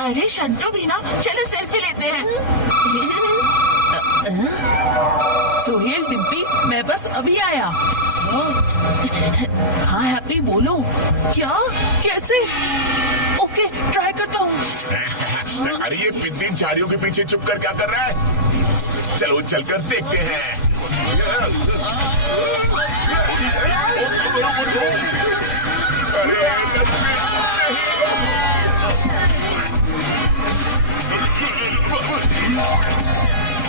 अरे शंटू भी ना, चलो सेल्फी लेते हैं। सोहेल, डिम्पी, मैं बस अभी आया। हाँ हैप्पी, बोलो। क्या? कैसे? ओके, ट्राई करता हूँ। अरे ये पिद्दी झाड़ियों के पीछे छुप कर क्या कर रहा है? चलो चलकर देखते हैं।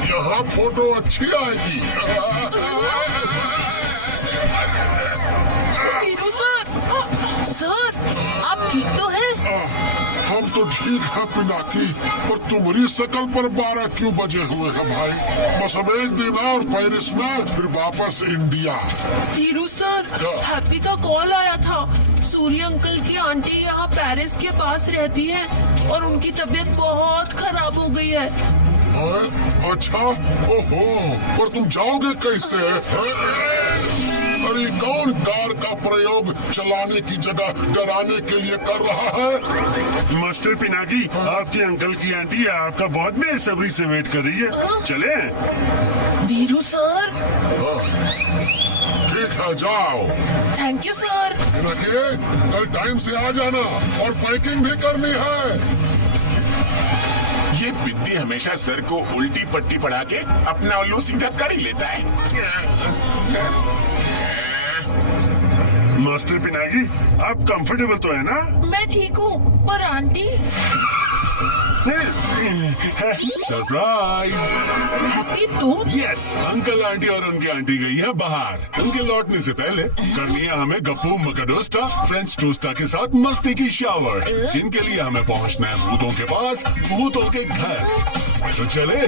यहाँ फोटो अच्छी आएगी। सर, आप ठीक तो हैं? हम तो ठीक है पिनाकी, पर तुम्हारी शकल पर 12 क्यों बजे हुए हैं भाई? बस अब एक दिन और पेरिस में, फिर वापस इंडिया। धीरू सर, हैप्पी का कॉल आया था। सूर्य अंकल की आंटी यहाँ पेरिस के पास रहती है और उनकी तबीयत बहुत खराब हो गई है। अच्छा, ओहो, पर तुम जाओगे कैसे? अरे कौन कार का प्रयोग चलाने की जगह डराने के लिए कर रहा है? मास्टर पिनाकी, आपके अंकल की आंटी आपका बहुत बेसब्री से वेट कर रही है। चले? धीरू सर। ठीक है, जाओ। Thank you sir. कल टाइम से आ जाना और पैकिंग भी करनी है। ये पिद्दी हमेशा सर को उल्टी पट्टी पढ़ा के अपना उल्लू सीधा कर ही लेता है। मास्टर पिनाकी, आप कंफर्टेबल तो है ना? मैं ठीक हूँ, पर आंटी? सरप्राइज! हैप्पी तुम? यस, अंकल आंटी और उनकी आंटी गई है बाहर। उनके लौटने से पहले करनी है हमें गप्पू मकाडोस्टा फ्रेंच टोस्टा के साथ मस्ती की शावर, जिनके लिए हमें पहुंचना है भूतों के पास, भूतों के घर। तो चले।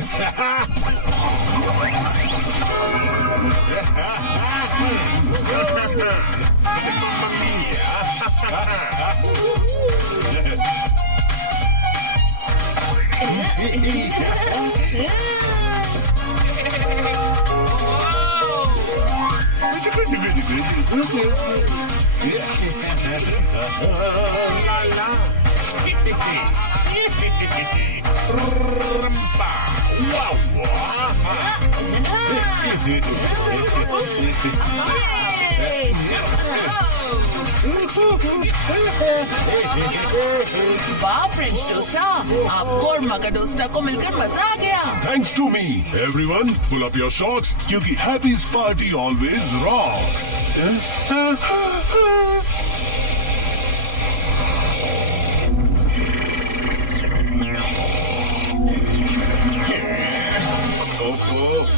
वाह फ्रेंच टोस्टा, आपको और मकाडोस्टा को मिलकर मजा आ गया। Thanks to me everyone, pull up your shorts क्योंकि हैप्पीज पार्टी ऑलवेज रॉक्स।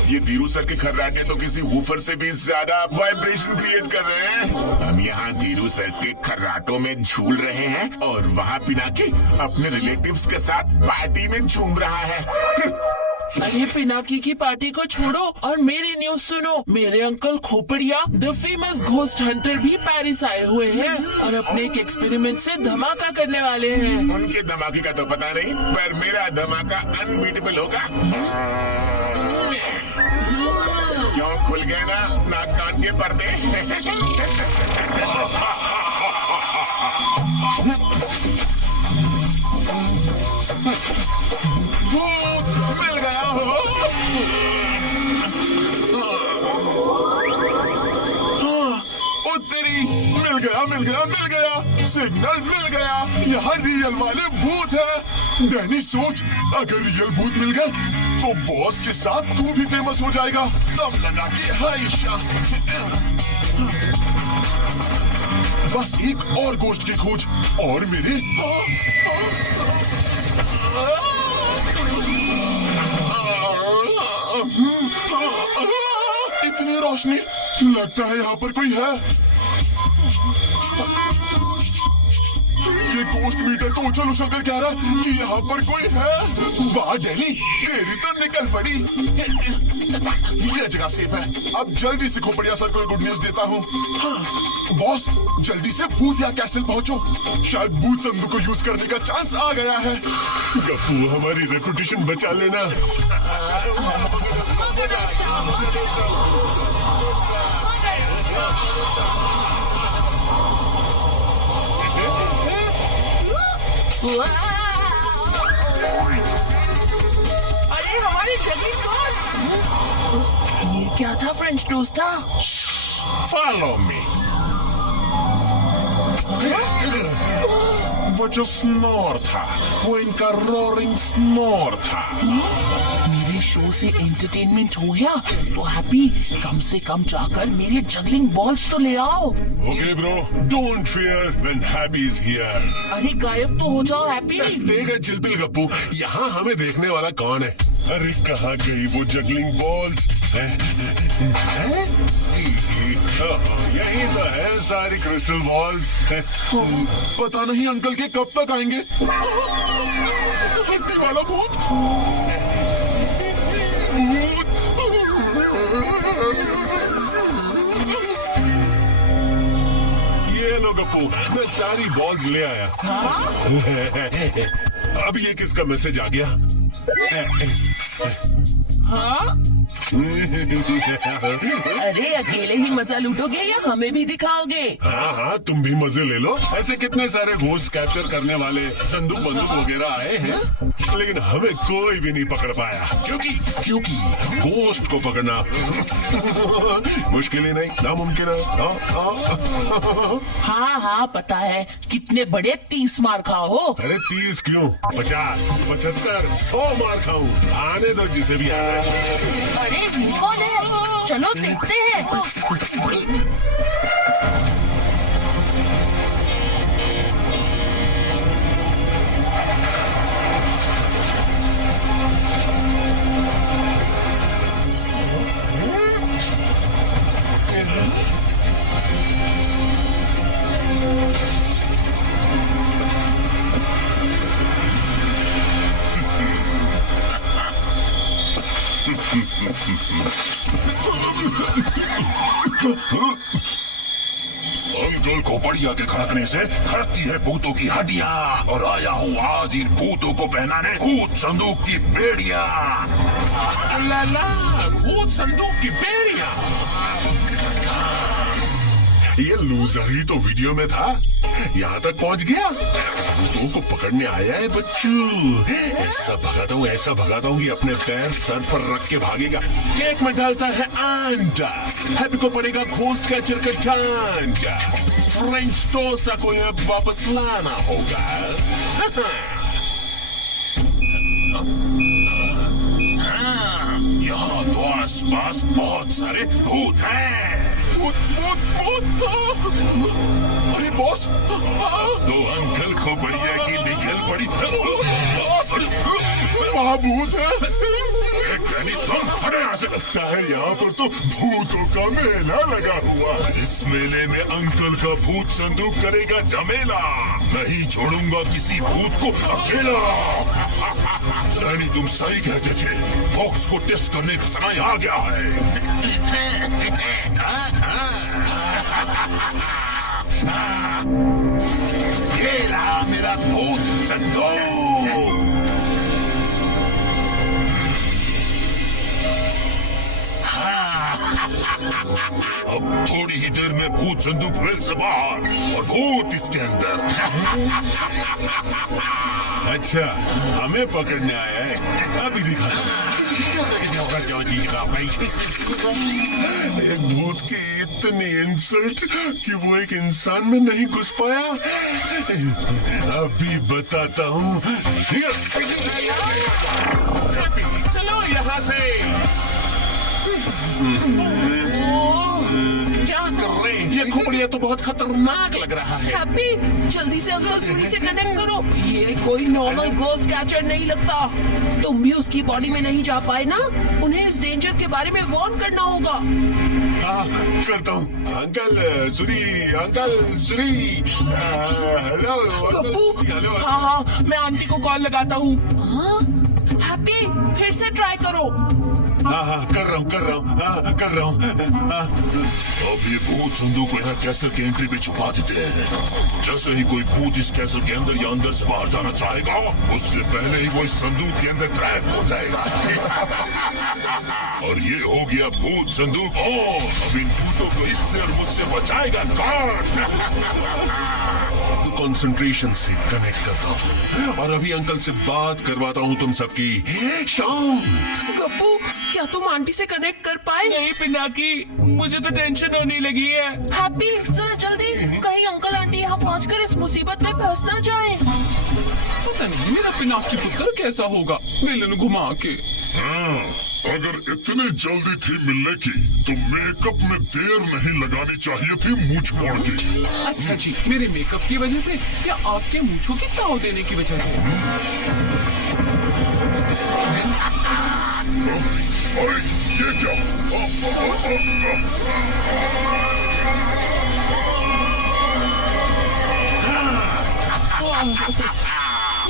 ये धीरू सर के खर्राटे तो किसी वूफर से भी ज्यादा वाइब्रेशन क्रिएट कर रहे हैं। हम यहाँ धीरू सर के खर्राटों में झूल रहे हैं और वहाँ पिनाकी अपने रिलेटिव्स के साथ पार्टी में झूम रहा है। अरे पिनाकी की पार्टी को छोड़ो और मेरी न्यूज सुनो। मेरे uncle Khopdiya the famous ghost hunter भी पेरिस आए हुए हैं और अपने एक एक्सपेरिमेंट से धमाका करने वाले हैं। उनके धमाके का तो पता नहीं, पर मेरा धमाका अनबीटेबल होगा। क्यों खुल गए ना नाक कान के पर्दे? मिल गया हो। ओ तेरी, मिल गया सिग्नल मिल गया। यहाँ रियल वाले भूत है। डैनी सोच, अगर रियल भूत मिल गए तो बॉस के साथ तू भी फेमस हो जाएगा। दम लगा के हाइशा। बस एक और गोश्त की खोज और मेरे इतनी रोशनी, लगता है यहाँ पर कोई है। ये घोस्ट मीटर तो उछल उछल कर कह रहा है कि यहाँ पर कोई है। वाह डैनी, तेरी तो निकल पड़ी। ये जगह सेफ है। अब जल्दी से खोपड़िया सर को गुड न्यूज देता हूँ। हाँ, बॉस जल्दी से भूतिया कैसल पहुँचो, शायद भूत संदूक को यूज करने का चांस आ गया है। गप्पू, हमारी रेपुटेशन बचा लेना। अरे हमारे जगलिंग बॉल्स। ये क्या था फ्रेंच टोस्टा? Follow me. वो जो स्नोर था, वो इनका रोरिंग स्नोर था। मेरे शो से एंटरटेनमेंट हो गया तो हैप्पी, कम से कम जाकर मेरे जगलिंग बॉल्स तो ले आओ। Okay bro, don't fear when happy is here. अरे गायब तो हो जाओ हैप्पी। ठीक है चिलपिल गप्पू, यहाँ हमें देखने वाला कौन है? अरे कहाँ गई वो जगलिंग बॉल्स? यही तो है सारी क्रिस्टल बॉल्स। पता नहीं अंकल के कब तक आएंगे। हट्टी वाला भूत। ये लो गप्पू, मैं सारी बॉल्स ले आया। अब ये किसका मैसेज आ गया? हाँ? अरे अकेले ही मजा लूटोगे या हमें भी दिखाओगे? हाँ हाँ, तुम भी मजे ले लो। ऐसे कितने सारे घोस्ट कैप्चर करने वाले संदूक बंदूक वगैरह आए हैं, लेकिन हमें कोई भी नहीं पकड़ पाया। क्योंकि घोस्ट को पकड़ना मुश्किल ही नहीं, नामुमकिन है। हाँ हाँ पता है, कितने बड़े 30 मार खाओ हो। अरे 30 क्यों, 50, 75, 100 मार खाऊं, आने दो जिसे भी आना है। अरे कौन है? चलो देखते हैं। अंकल खोपड़िया के खड़कने से खड़कती है भूतों की हड्डियाँ, और आया हूँ आज इन भूतों को पहनाने भूत संदूक की बेड़ियाँ। लाला, भूत संदूक की बेड़ियाँ। ये लूजर ही तो वीडियो में था, यहाँ तक पहुँच गया। भूतों को पकड़ने आया है बच्चू। ऐसा भगाता हूँ कि अपने पैर सर पर रख के भागेगा। केक में डालता है अंडा, हैप्पी को पड़ेगा घोस्ट कैचर का डंडा। फ्रेंच टोस्ट को ये वापस लाना होगा। यहाँ तो आसपास बहुत सारे भूत हैं। अरे बॉस, तो अंकल खोपड़िया की निकल पड़ी। वहाँ भूत है। डैनी तुम हटे यहाँ से। लगता है यहाँ पर तो भूतों का मेला लगा हुआ। इस मेले में अंकल का भूत संदूक करेगा झमेला। नहीं छोड़ूंगा किसी भूत को अकेला। डैनी तुम सही कहते थे, बॉक्स को टेस्ट करने का समय आ गया है। ये रहा मेरा भूत संदूक। अब थोड़ी ही देर में भूत संदूक वेल से बाहर और भूत इसके अंदर। अच्छा, हमें पकड़ने आया है, अभी दिखाता हूँ। एक भूत की इतनी इंसल्ट कि वो एक इंसान में नहीं घुस पाया। अभी बताता हूँ। चलो यहाँ से। क्या कर रहे हैं? ये खोपड़िया तो बहुत खतरनाक लग रहा है। हैप्पी, जल्दी से अंकल सुरी से कनेक्ट करो। ये कोई नॉर्मल गोस्ट कैचर नहीं लगता। तुम भी उसकी बॉडी में नहीं जा पाए ना, उन्हें इस डेंजर के बारे में वार्न करना होगा। हाँ, करता हूँ। अंकल सुरी, अंकल सुरी। Hello Gappu, hello. हाँ, मैं आंटी को कॉल लगाता हूँ। हैप्पी, फिर से ट्राई करो। हाँ, कर रहा हूँ। अब ये भूत संदूक को यहाँ कैसर के एंट्री पे छुपा देते हैं। जैसे ही कोई भूत इस कैसर के अंदर या अंदर से बाहर जाना चाहेगा, उससे पहले ही वो इस संदूक के अंदर ट्रैप हो जाएगा। और ये हो गया भूत संदूक। अब इन भूतों को इससे और मुझसे बचाएगा कौन? कंसंट्रेशन से कनेक्ट करता हूँ और अभी अंकल से बात करवाता हूँ तुम सबकी। शांत। गप्पू, क्या तुम आंटी से कनेक्ट कर पाए? नहीं पिनाकी, मुझे तो टेंशन होने लगी है। हैप्पी, जरा जल्दी, कहीं अंकल आंटी यहाँ पहुँचकर इस मुसीबत में फंस ना जाए। पता नहीं मेरा पिनाकी पुत्र कैसा होगा बेलन घुमा के। अगर इतनी जल्दी थी मिलने की तो मेकअप में देर नहीं लगानी चाहिए थी मूंछ मोड़ के। अच्छा जी, मेरे मेकअप की वजह से या आपके मूंछों की ताव देने की वजह से? अरे ये क्या?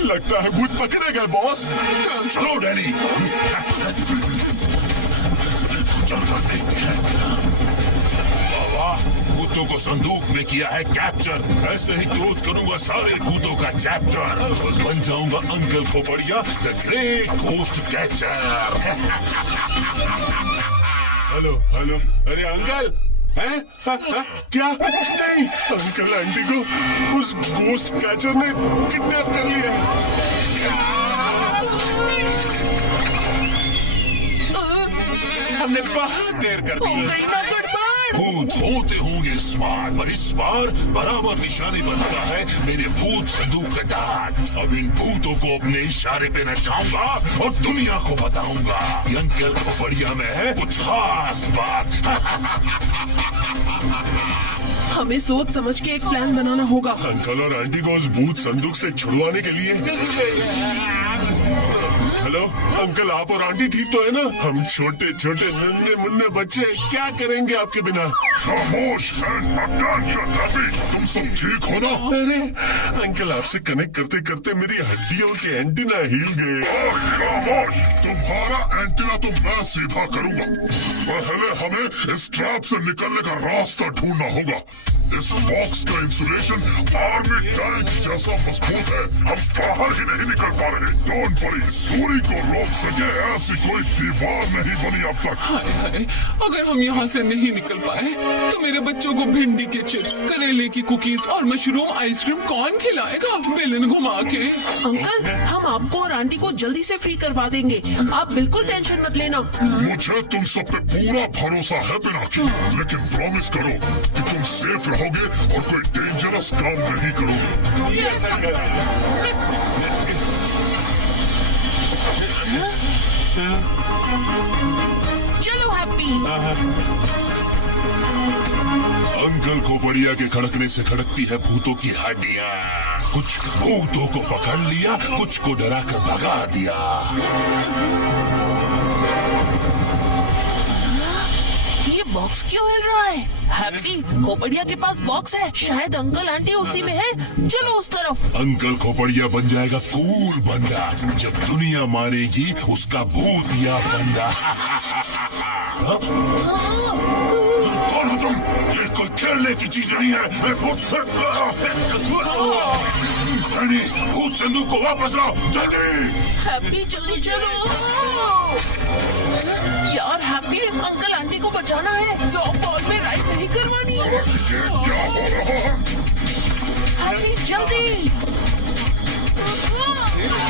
लगता है भूत पकड़े गए बॉस। चलो डैनी, चलकर देखते हैं। वाह, भूतों को संदूक में किया है कैप्चर। ऐसे ही क्लोज करूंगा सारे भूतों का चैप्टर और बन जाऊंगा uncle Khopdiya the great ghost catcher. Hello, अरे अंकल हैं? क्या? नहीं, अंकल आंटी को उस घोस्ट कैचर ने किडनैप कर लिया है। हमने बहुत देर कर दी। भूत होते होंगे स्मार्ट, पर इस बार बराबर निशाने पर लगा है मेरे भूत संदूक का डांट। अब इन भूतों को अपने इशारे पे नचाऊंगा और दुनिया को बताऊंगा कि अंकल खोपड़िया में है कुछ खास बात। हमें सोच समझ के एक प्लान बनाना होगा। अंकल और आंटी को उस भूत संदूक से छुड़वाने के लिए। हेलो अंकल, आप और आंटी ठीक तो है ना? हम छोटे छोटे नन्हे मुन्ने बच्चे क्या करेंगे आपके बिना? खामोश है, तुम सब ठीक हो ना? अरे अंकल, आपसे कनेक्ट करते करते मेरी हड्डियों के एंटीना हिल गए। खामोश, तुम्हारा एंटीना तो मैं सीधा करूंगा। पहले हमें इस ट्रैप से निकलने का रास्ता ढूंढना होगा। इस बॉक्स का इंसुलेशन आर्मी टैंक जैसा मजबूत है, हम बाहर ही नहीं निकल पा रहे। डोंट वरी, सूरी को रोक सके ऐसी कोई दीवार नहीं बनी अब तक। हाय हाय, अगर हम यहाँ से नहीं निकल पाए तो मेरे बच्चों को भिंडी के चिप्स, करेले की कुकीज और मशरूम आइसक्रीम कौन खिलाएगा बेलन घुमा के? अंकल, हम आपको और आंटी को जल्दी से फ्री करवा देंगे, आप बिल्कुल टेंशन मत लेना। मुझे तुम सब पे पूरा भरोसा है पिनाकी, लेकिन प्रॉमिस करो कि तुम सेफ रहोगे और कोई डेंजरस काम नहीं करोगे। Yes uncle. चलो हैप्पी। अंकल खोपड़िया के खड़कने से खड़कती है भूतों की हड्डियाँ। कुछ भूतों को पकड़ लिया, कुछ को डरा कर भगा दिया। ये बॉक्स क्यों हिल रहा है? हैप्पी, खोपड़िया के पास बॉक्स है, शायद अंकल आंटी उसी में है। चलो उस तरफ। अंकल खोपड़िया बन जाएगा कूल बंदा जब दुनिया मारेगी उसका भूत या बंदा। कौन हो तुम? ये कोई खेलने की चीज नहीं है। मैं भूत संदूक को वापस लाओ जल्दी। हैप्पी जल्दी चलो। यार हैप्पी, अंकल आंटी को बचाना है, जॉब बॉल में राइड नहीं करवानी। ये क्या हो रहा है? हैप्पी जल्दी।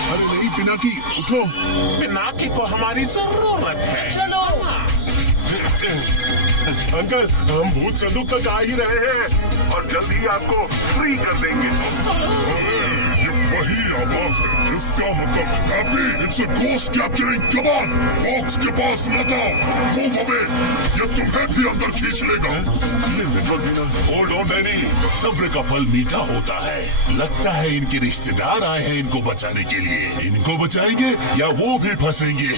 अरे नहीं पिनाकी, उठो। पिनाकी को हमारी जरूरत है। चलो। अंकल, हम भूत संदूक तक आ ही रहे हैं और जल्दी आपको फ्री कर देंगे। ये वही आवाज है। इसका मतलब happy, it's a ghost capturing. Come on, box के पास मत आओ, मूव अवे, ये तुम्हें भी अंदर खींच लेगा। होल्ड ऑन डैनी, सब्र का फल मीठा होता है। लगता है इनके रिश्तेदार आए हैं इनको बचाने के लिए। इनको बचाएंगे या वो भी फंसेंगे?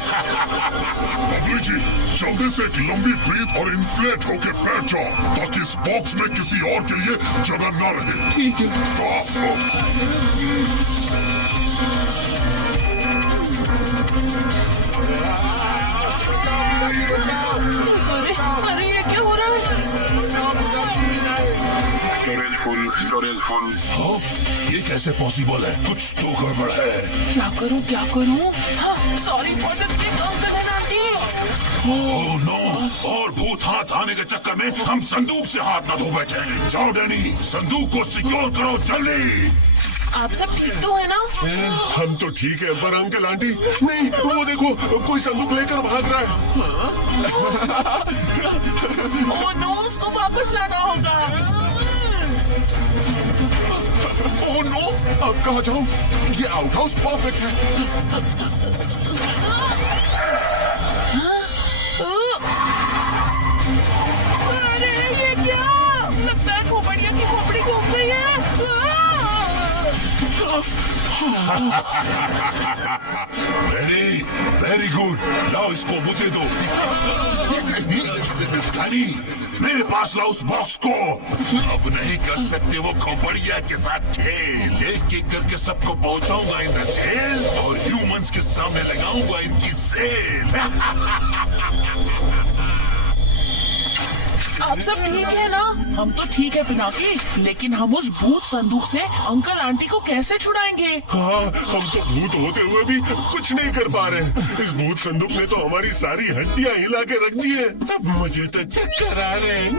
बबली जी, जल्दी से एक लंबी ब्रीथ और इन्फ्लेट होके बैठ जाओ ताकि इस बॉक्स में किसी और के लिए जगह न रहे। ठीक है। अरे ये क्या हो रहा है? हाँ, ये कैसे पॉसिबल है? कुछ तो गड़बड़ है। क्या करूं क्या करूं? Sorry for the thing uncle and aunty. Oh no, और भूत हाथ आने के चक्कर में हम संदूक से हाथ न धो बैठे हैं। जाओ डैनी, संदूक को सिक्योर करो जल्दी। आप सब ठीक तो है ना? हम तो ठीक है, पर अंकल आंटी नहीं, वो देखो कोई संदूक लेकर भाग रहा है। ओह नो, उसको वापस लाना होगा। ओह नो, अब कहाँ जाऊँ? ये आउट हाउस परफेक्ट है। अरे ये क्या? लगता है खोपड़िया की खोपड़ी घूम गई है। वेरी गुड, लाओ इसको मुझे दो। धनी, मेरे पास लाओ उस बॉक्स को। अब नहीं कर सकते वो खोपड़िया के साथ खेल। एक एक करके सबको पहुंचाऊंगा इन द जेल और ह्यूमंस के सामने लगाऊंगा इनकी सेल। आप सब ठीक है ना? हम तो ठीक है पिनाकी, लेकिन हम उस भूत संदूक से अंकल आंटी को कैसे छुड़ाएंगे? हाँ, हम तो भूत होते हुए भी कुछ नहीं कर पा रहे। इस भूत संदूक ने तो हमारी सारी हड्डियां हिला के रख दी है। अब मुझे तो चक्कर आ रहे हैं।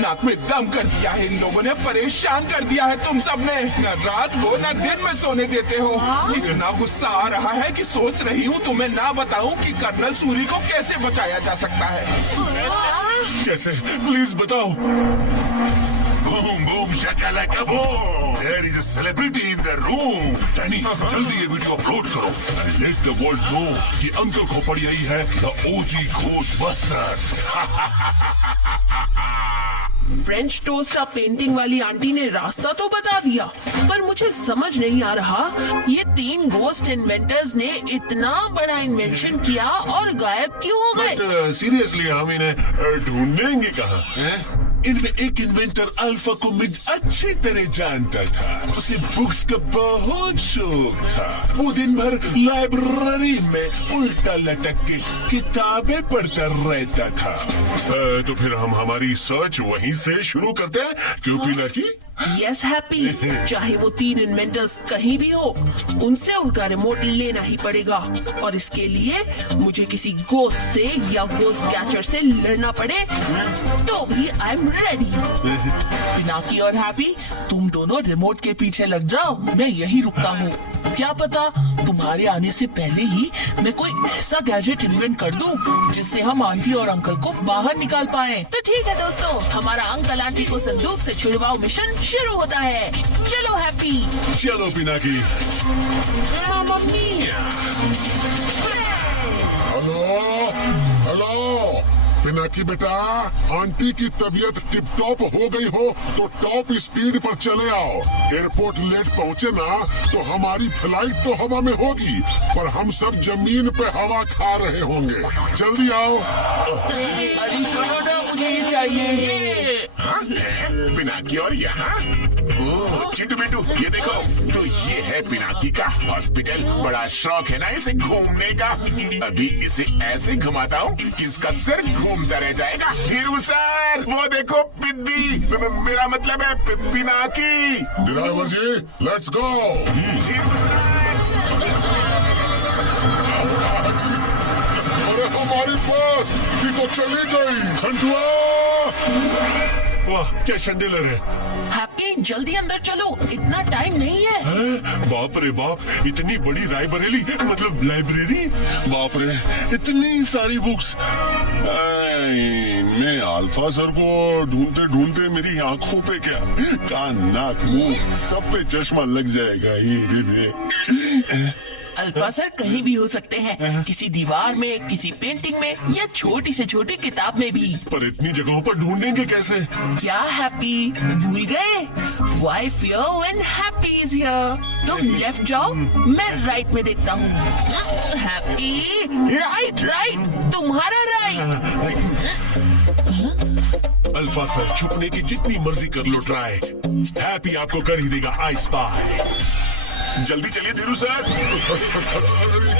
नाक में दम कर दिया है इन लोगों ने, परेशान कर दिया है तुम सबने। न रात को न दिन में सोने देते हो। इतना गुस्सा आ रहा है कि सोच रही हूँ तुम्हें ना बताऊं कि कर्नल सूरी को कैसे बचाया जा सकता है। कैसे? प्लीज बताओ। Boom boom shakalaka boom, there is a celebrity in the room. Danny, जल्दी ये वीडियो अपलोड करो। लेट द वर्ल्ड नो कि अंकल खोपड़िया ही है the OG ghost buster. French toast का पेंटिंग वाली आंटी ने रास्ता तो बता दिया, पर मुझे समझ नहीं आ रहा ये 3 घोस्ट इन्वेंटर्स ने इतना बड़ा इन्वेंशन किया और गायब क्यों हो गए? सीरियसली हम इन्हें ढूंढेंगे कहाँ? हैं? इनमें एक इन्वेंटर अल्फा को मिग अच्छी तरह जानता था। उसे बुक्स का बहुत शौक था। वो दिन भर लाइब्रेरी में उल्टा लटक के किताबें पढ़ता रहता था। तो फिर हम हमारी सर्च वहीं से शुरू करते हैं, क्यों पिनाकी? यस हैप्पी, चाहे वो 3 इन्वेंटर्स कहीं भी हो, उनसे उनका रिमोट लेना ही पड़ेगा। और इसके लिए मुझे किसी गोस्ट से या गोस्ट कैचर से लड़ना पड़े तो भी आई एम रेडी। पिनाकी और हैप्पी, तुम दोनों रिमोट के पीछे लग जाओ, मैं यही रुकता हूँ। क्या पता तुम्हारे आने से पहले ही मैं कोई ऐसा गैजेट इन्वेंट कर दूं जिससे हम आंटी और अंकल को बाहर निकाल पाए। तो ठीक है दोस्तों, हमारा अंकल आंटी को संदूक से छुड़वाओ मिशन शुरू होता है। चलो हैप्पी। चलो पिनाकी। हेलो हेलो पिनाकी बेटा, आंटी की तबीयत टिप टॉप हो गई हो तो टॉप स्पीड पर चले आओ। एयरपोर्ट लेट पहुँचे ना तो हमारी फ्लाइट तो हवा में होगी, पर हम सब जमीन पे हवा खा रहे होंगे। जल्दी आओ। अरे सुनो ना, मुझे ये चाहिए। पिनाकी और यहाँ चिंटू मिंटू, ये देखो, तो ये है पिनाकी का हॉस्पिटल। बड़ा शौक है ना इसे घूमने का। अभी इसे ऐसे घुमाता हूँ कि इसका सिर घूमता रह जाएगा। धीरू सर, वो देखो पिद्दी, मेरा मतलब है Pinaki. Driver ji, let's go. अरे हमारी बस ये तो चली गई। संतुआ, वाह क्या शंडेलर है। हैप्पी, जल्दी अंदर चलो, इतना टाइम नहीं है। बाप रे बाप, इतनी बड़ी रायबरेली, मतलब लाइब्रेरी। बाप रे, इतनी सारी बुक्स। आई अल्फा सर को ढूंढते ढूंढते मेरी आंखों पे क्या, कान नाक मुंह सब पे चश्मा लग जाएगा ये। अल्फा सर कहीं भी हो सकते हैं, किसी दीवार में, किसी पेंटिंग में, या छोटी से छोटी किताब में भी। पर इतनी जगहों पर ढूंढेंगे कैसे? क्या हैप्पी भूल गए? Why fear when happy is here? तुम लेफ्ट जाओ, मैं राइट में देखता हूँ। हैप्पी राइट राइट, तुम्हारा राइट। अल्फा सर छुपने की जितनी मर्जी कर लो ट्राई, हैप्पी आपको कर ही देगा आई स्पाई। जल्दी चलिए धीरू सर।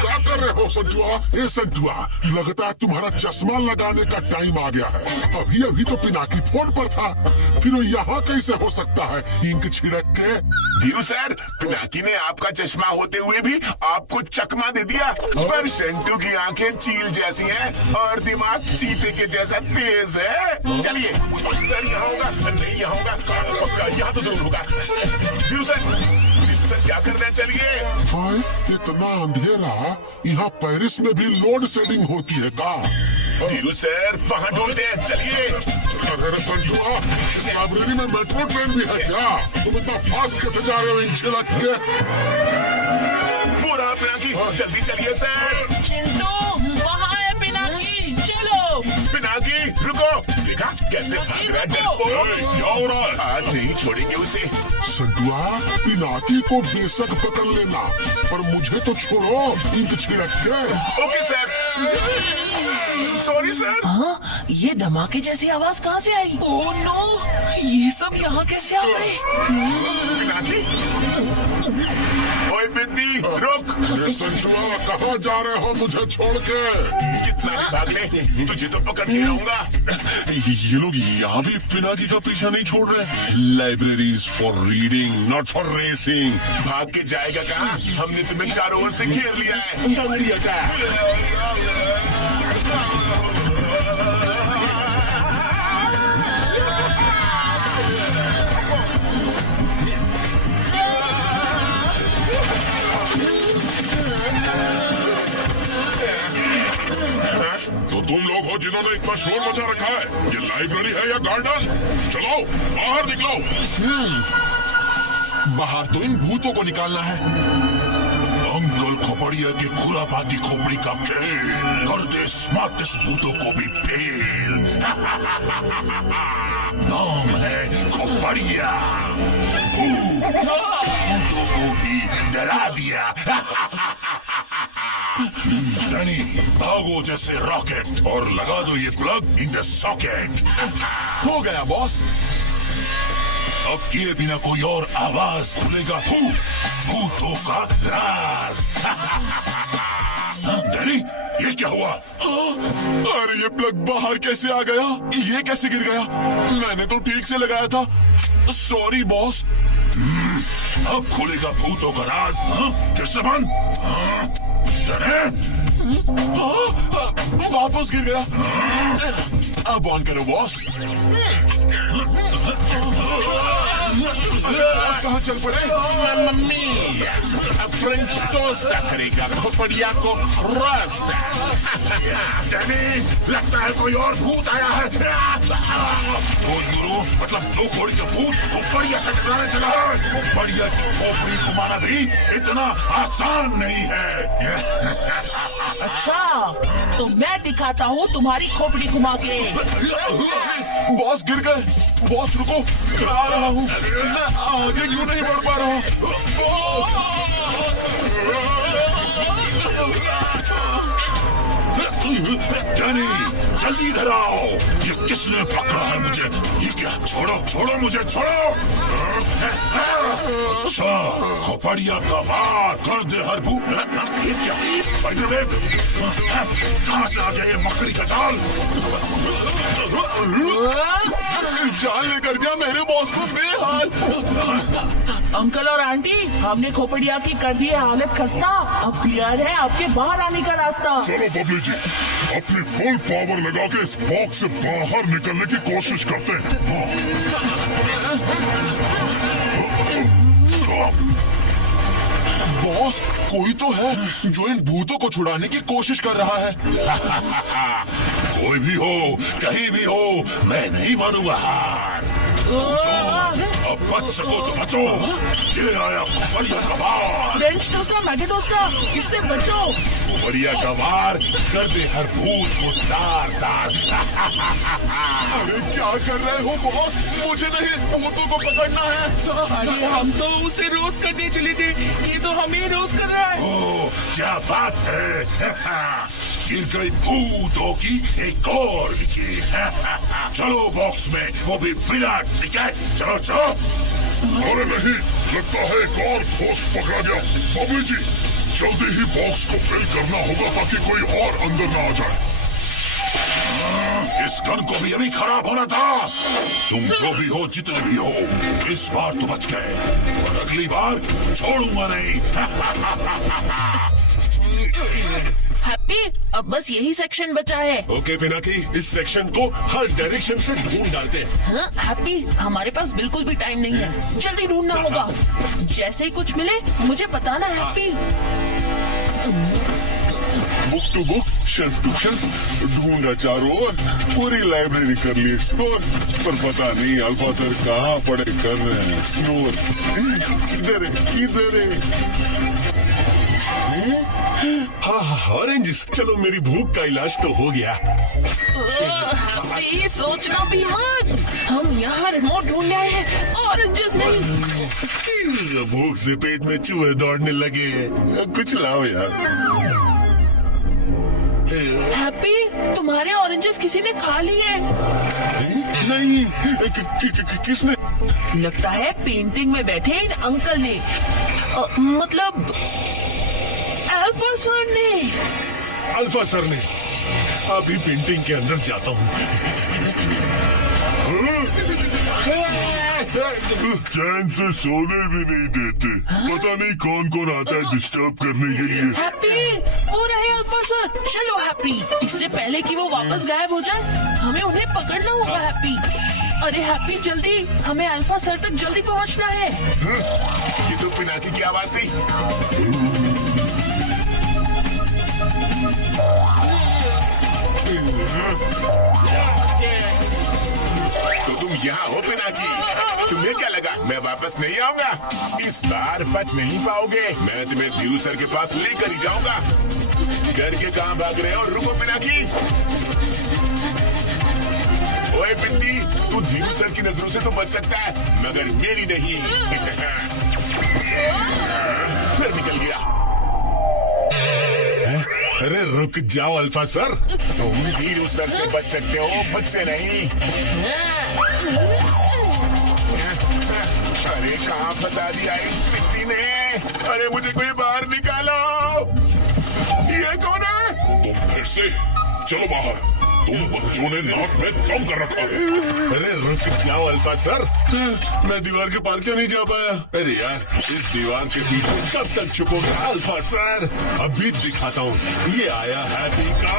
क्या कर रहे हो संटुआ? ए संटुआ, लगता है तुम्हारा चश्मा लगाने का टाइम आ गया है। अभी अभी तो पिनाकी फोन पर था, फिर वो यहाँ कैसे हो सकता है इंक छिड़क के? धीरू सर, पिनाकी ने आपका चश्मा होते हुए भी आपको चकमा दे दिया, पर संटू की आंखें चील जैसी हैं और दिमाग चीते के जैसा तेज है। चलिए सर, यहाँ होगा नहीं, यहाँ होगा पक्का, यहाँ तो जरूर होगा। धीरू सर क्या कर रहे हैं? चलिए। हाय, इतना अंधेरा, यहाँ पेरिस में भी लोड शेडिंग होती है का? धीरू सर वहाँ ढूंढते हैं, चलिए। अरे संटुआ, इस लाइब्रेरी में मेट्रो ट्रेन भी है क्या? तुम इतना फास्ट कैसे जा रहे हो इन छिलक के? पूरा पिनाकी, जल्दी चलिए सर। चिंटू वहाँ है पिनाकी, चलो। पिनाकी रुको, देखा कैसे भाग रहा है डरपोक। क्या हो रहा है? आज नहीं छोड़ेंगे उसे। संटुआ, पिनाकी को बेशक पकड़ लेना, पर मुझे तो छोड़ो इंक छिड़क के। Okay sir. Sorry sir. हाँ, ये धमाके जैसी आवाज कहाँ से आई? ओह नो, ये सब यहाँ कैसे आ गए? पिनाकी, ओए बिद्दी रुक। ये संटुआ, कहाँ जा रहे हो मुझे छोड़ के? कितना भी भाग ले, तुझे तो पकड़ के रहूंगा। ये लोग यहाँ भी पिनाकी का पीछा नहीं छोड़ रहे। Libraries for reading, not for racing. भाग के जाएगा कहाँ? हमने तुम्हें चारों ओर से घेर लिया है। गाड़ी हटा। तो तुम लोग हो जिन्होंने इतना शोर मचा रखा है। ये लाइब्रेरी है या गार्डन? चलो बाहर निकलो। बाहर तो इन भूतों को निकालना है। अंकल खोपड़िया की खुरापाती खोपड़ी का खेल कर दे स्मार्टेस्ट भूतों को भी फेल। नाम है खोपड़िया, भूतों को भी डरा दिया। रानी, भागो जैसे रॉकेट और लगा दो ये प्लग इन द सॉकेट। हो गया बॉस। अब किए बिना कोई और आवाज खुलेगा भूतों का राज। डैनी, ये क्या हुआ? अरे ये प्लग बाहर कैसे आ गया? ये कैसे गिर गया? मैंने तो ठीक से लगाया था। Sorry boss. अब खुलेगा भूतों का राज। फिर से बंद। वापस गिर गया। अब ऑन करो बॉस। कहाँ चल पड़े? मम्मी फ्रेंच टोस्ट करेगा खोपड़िया को रोस्ट। डैनी, लगता है कोई और भूत आया है। दो यूरो मतलब 2 कौड़ी का भूत खोपड़िया से टकराने चला है। खोपड़िया की खोपड़ी घुमाना भी इतना आसान नहीं है। अच्छा, तो मैं दिखाता हूँ तुम्हारी खोपड़ी घुमा के। बॉस गिर गए। बॉस रुको, आ रहा हूँ। मैं आगे क्यों नहीं बढ़ पा रहा? डैनी, जल्दी इधर आओ। ये किसने पकड़ा है मुझे? ये क्या? छोड़ो छोड़ो मुझे, छोड़ो। अच्छा, खोपड़िया का वार कर दे हर भूत। ये क्या? स्पाइडरवेब? कहाँ से आ गया ये मकड़ी का जाल? जान लेकर गया मेरे बॉस को बेहाल। अंकल और आंटी, हमने खोपड़िया की कर दी है हालत खस्ता। अब क्लियर है आपके बाहर आने का रास्ता। चलो बबली जी, अपनी फुल पावर लगा के इस बॉक्स से बाहर निकलने की कोशिश करते हैं। बॉस, कोई तो है जो इन भूतों को छुड़ाने की कोशिश कर रहा है। कोई भी हो, कहीं भी हो, मैं नहीं मानूंगा हार। अब बच सको तो बचो। ये आया बढ़िया का वार। फ्रेंच टोस्टर, मैगी टोस्टर, इससे बचो। बढ़िया का वार कर दे हर भूत को तार तार। अरे क्या कर रहे हो बॉस? मुझे नहीं, भूतों को पकड़ना है। अरे हम तो उसे रोज करने चले थे, ये तो हमें रोज कर रहा है। ओह, क्या बात है। गिर गई भूतों की एक और विकेट। चलो बॉक्स में, वो भी बिना टिकट। चलो चलो। अरे नहीं, लगता है एक और पोस्ट पकड़ा गया। बॉबी जी, जल्दी ही बॉक्स को फिल करना होगा ताकि कोई और अंदर ना आ जाए। इस गन को भी अभी खराब होना था। तुम जो भी हो, जितने भी हो, इस बार तो बच गए और अगली बार छोड़ूंगा नहीं। हैप्पी, अब बस यही सेक्शन बचा है। ओके पिनाकी, इस सेक्शन को हर डायरेक्शन से ढूंढ डालते हैं। हाँ, हैप्पी, हमारे पास बिल्कुल भी टाइम नहीं है, जल्दी ढूंढना होगा। जैसे ही कुछ मिले मुझे बताना Happy. Book to book, shelf to shelf ढूंढा चारों ओर, पूरी लाइब्रेरी कर ली एक्सप्लोर, पर पता नहीं अल्फा सर कहाँ पड़े कर रहे हैं स्नोर। किधर है, किधर है? हाँ, ऑरेंजेस। चलो, मेरी भूख का इलाज तो हो गया। हैप्पी, सोचना भी मत, हम यहाँ रिमोट ढूंढ आए हैं, ऑरेंजेस नहीं। भूख से पेट में चूहे दौड़ने लगे। कुछ लाओ यार। हैप्पी, तुम्हारे ऑरेंजेस किसी ने खा लिए। नहीं, किसने? लगता है पेंटिंग में बैठे इन अंकल ने, मतलब अल्फा सर ने। अल्फा सर ने। अभी पेंटिंग के अंदर जाता हूँ। चैन से सोने भी नहीं देते। पता नहीं कौन कौन आता है डिस्टर्ब करने के लिए। हैप्पी, वो रहे अल्फा सर। चलो हैप्पी, इससे पहले कि वो वापस गायब हो जाए, हमें उन्हें पकड़ना होगा हैप्पी। अरे हैप्पी, जल्दी, हमें अल्फा सर तक जल्दी पहुंचना है। ये तो पिनाकी की आवाज थी। तो तुम यहाँ हो पिनाकी? तुम्हें क्या लगा मैं वापस नहीं आऊंगा? इस बार बच नहीं पाओगे। मैं तुम्हें धीरू सर के पास लेकर ही जाऊंगा। करके कहाँ भाग रहे हो? रुको पिनाकी। ओए पिंदी, तू धीरू सर की नजरों से तो बच सकता है, मगर मेरी नहीं। फिर निकल गया। अरे रुक जाओ अल्फा सर। तुम धीरू सर से बच सकते हो, मुझसे नहीं। अरे कहाँ फंसा दिया इस पिंदी ने? अरे मुझे कोई बाहर निकालो। ये कौन है? तुम फिर से? चलो बाहर। तुम बच्चों ने नाक में दम कर रखा है। अरे रुक जाओ अल्फा सर। मैं दीवार के पार क्यों नहीं जा पाया? अरे यार, इस दीवार के पीछे कब तक छुपोगे अल्फा सर? अभी दिखाता हूँ। ये आया हैप्पी का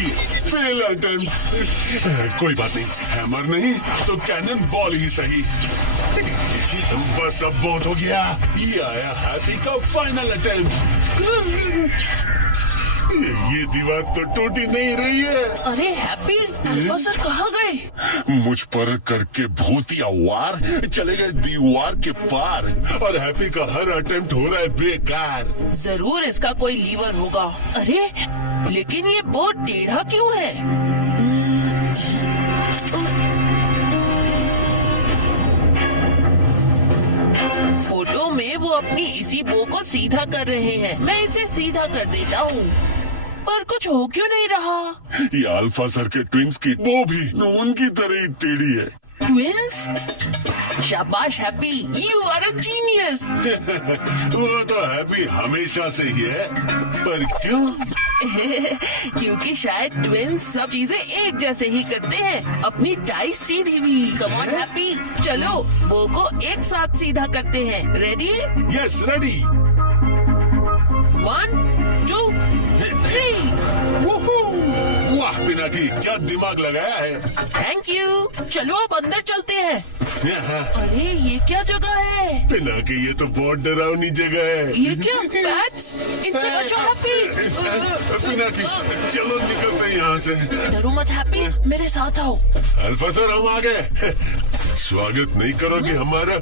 ये फेल अटेम्प्ट। कोई बात नहीं, हैमर नहीं तो कैनन बॉल ही सही। बस अब बहुत हो गया। ये आया हैप्पी का फाइनल अटेम्प्ट। ये दीवार तो टूटी नहीं रही है। अरे हैप्पी, अल्फा सर कहाँ गए? मुझ पर करके भूतिया वार चले गए दीवार के पार, और हैप्पी का हर अटेम्प्ट हो रहा है बेकार। जरूर इसका कोई लीवर होगा। अरे लेकिन ये बहुत टेढ़ा क्यों है? फोटो में वो अपनी इसी बो को सीधा कर रहे हैं। मैं इसे सीधा कर देता हूँ, पर कुछ हो क्यों नहीं रहा? ये अल्फा सर के ट्विंस की वो भी उनकी तरह ही टेढ़ी है। ट्विंस? शाबाश Happy, you are a genius. वो तो हैप्पी हमेशा से ही है, पर क्यों? क्योंकि शायद ट्विंस सब चीजें एक जैसे ही करते हैं, अपनी टाई सीधी भी। कम ऑन हैप्पी, चलो वो को एक साथ सीधा करते हैं। रेडी? Yes ready. 1, 2, 3। वाह पिनाकी, क्या दिमाग लगाया है। Thank you. चलो अब अंदर चलते हैं। अरे ये क्या जगह है? पिनाकी, ये तो बहुत डरावनी जगह है। ये क्या बैट्स? इनसे बचो हैप्पी। पिनाकी, चलो निकलते हैं यहाँ से। डरो मत हैप्पी, मेरे साथ आओ। अल्फा सर, हम आ गए। स्वागत नहीं करोगे हमारा?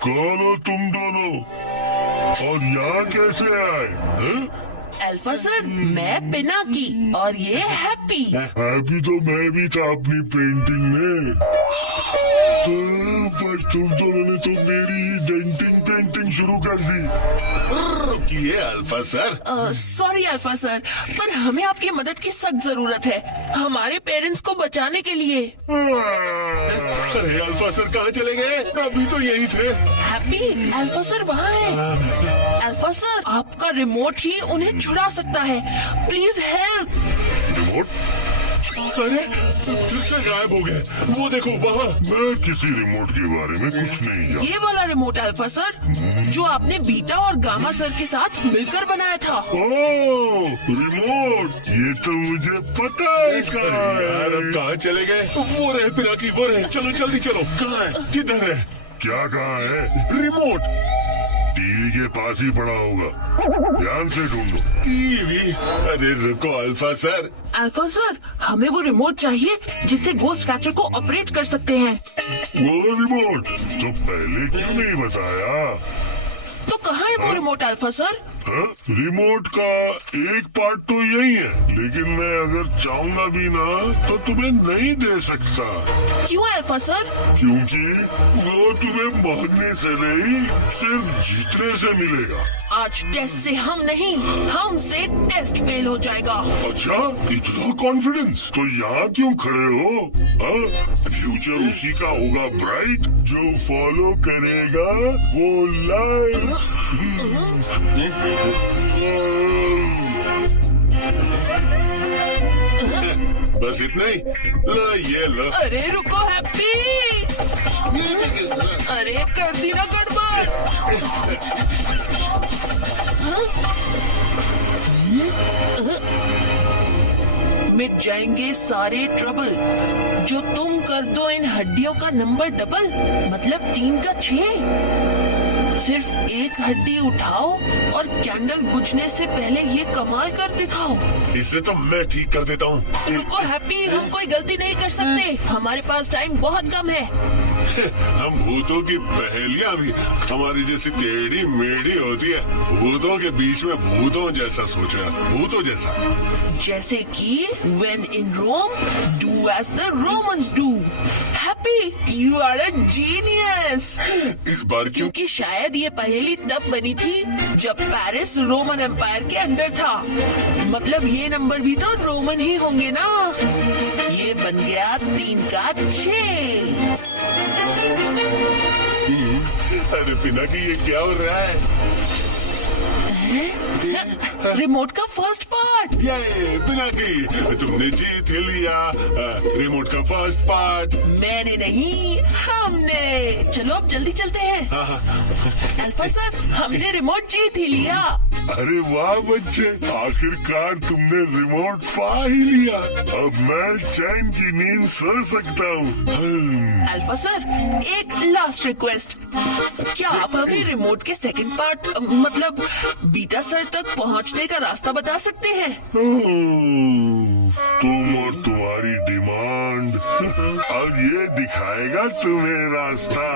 कौन हो तुम दोनों और यहाँ कैसे आए? हैं? अल्फा सर, मैं पिनाकी और ये हैप्पी। हैप्पी तो मैं भी था अपनी पेंटिंग में, पर तुम दोनों ने तो मेरी डेंटिंग पेंटिंग शुरू कर दी। रुकिए alpha sir. Sorry alpha sir, पर हमें आपकी मदद की सख्त जरूरत है, हमारे पेरेंट्स को बचाने के लिए। अरे अल्फा सर कहाँ चले गए? अभी तो यही थे। हैप्पी, अल्फा सर वहाँ है। अल्फा सर, आपका रिमोट ही उन्हें छुड़ा सकता है, प्लीज हेल्प। रिमोट? अरे फिर से गायब हो गए। वो देखो वहाँ। मैं किसी रिमोट के बारे में कुछ नहीं जानता। ये वाला रिमोट अल्फा सर, जो आपने बीटा और गामा सर के साथ मिलकर बनाया था। ओह, रिमोट, ये तो मुझे पता है कहाँ यार, अब है। कहाँ चले गए? वो रहे पिनाकी, वो रहे। चलो जल्दी चलो। कहाँ है? किधर है क्या कहा है? रिमोट? टीवी के पास ही पड़ा होगा, ध्यान से ढूंढो। टीवी? अरे रुको अल्फा सर। अल्फा सर, हमें वो रिमोट चाहिए जिससे गोस्ट कैचर को ऑपरेट कर सकते हैं। वो रिमोट तो पहले क्यों नहीं बताया? तो कहाँ है वो रिमोट अल्फा सर? हाँ? रिमोट का एक पार्ट तो यही है, लेकिन मैं अगर चाहूंगा भी ना तो तुम्हें नहीं दे सकता। क्यों अल्फा सर? क्योंकि वो तुम्हें भागने से नहीं, सिर्फ जीतने से मिलेगा। आज टेस्ट से हम नहीं, हमसे टेस्ट फेल हो जाएगा। अच्छा, इतना कॉन्फिडेंस? तो यहाँ क्यों खड़े हो? हाँ? फ्यूचर उसी का होगा ब्राइट, जो फॉलो करेगा वो लाइफ। बस इतना ही? ला ये ला। अरे रुको हैप्पी, अरे कर दी ना गड़बड़। मिट जाएंगे सारे ट्रबल, जो तुम कर दो इन हड्डियों का नंबर डबल, मतलब 3 का 6। सिर्फ एक हड्डी उठाओ और कैंडल बुझने से पहले ये कमाल कर दिखाओ। इसे तो मैं ठीक कर देता हूँ। रुको हैप्पी, हम कोई गलती नहीं कर सकते, हमारे पास टाइम बहुत कम है। हम भूतों की पहेलियाँ भी हमारी जैसी टेढ़ी मेढ़ी होती है। भूतों के बीच में भूतों जैसा सोचा, भूतों जैसा। जैसे कि when in Rome, do as the Romans do. Happy, you are a genius. इस बार क्यों? क्योंकि शायद ये पहेली तब बनी थी जब पेरिस रोमन एम्पायर के अंदर था, मतलब ये नंबर भी तो रोमन ही होंगे ना। ये बन गया 3 का 6। अरे पिनाकी, ये क्या हो रहा है? रिमोट का फर्स्ट पार्ट। ये पिनाकी, तुमने जीत लिया रिमोट का फर्स्ट पार्ट। मैंने नहीं, हमने। चलो अब जल्दी चलते हैं। अल्फा सर, हमने रिमोट जीत ही लिया। अरे वाह बच्चे, आखिरकार तुमने रिमोट पा ही लिया। अब मैं चैन की नींद सो सकता हूँ। अल्फा सर, एक लास्ट रिक्वेस्ट, क्या आप हमें रिमोट के सेकंड पार्ट मतलब बीटा सर तक पहुंचने का रास्ता बता सकते हैं? तुम और तुम्हारी डिमांड अब ये दिखाएगा तुम्हें रास्ता।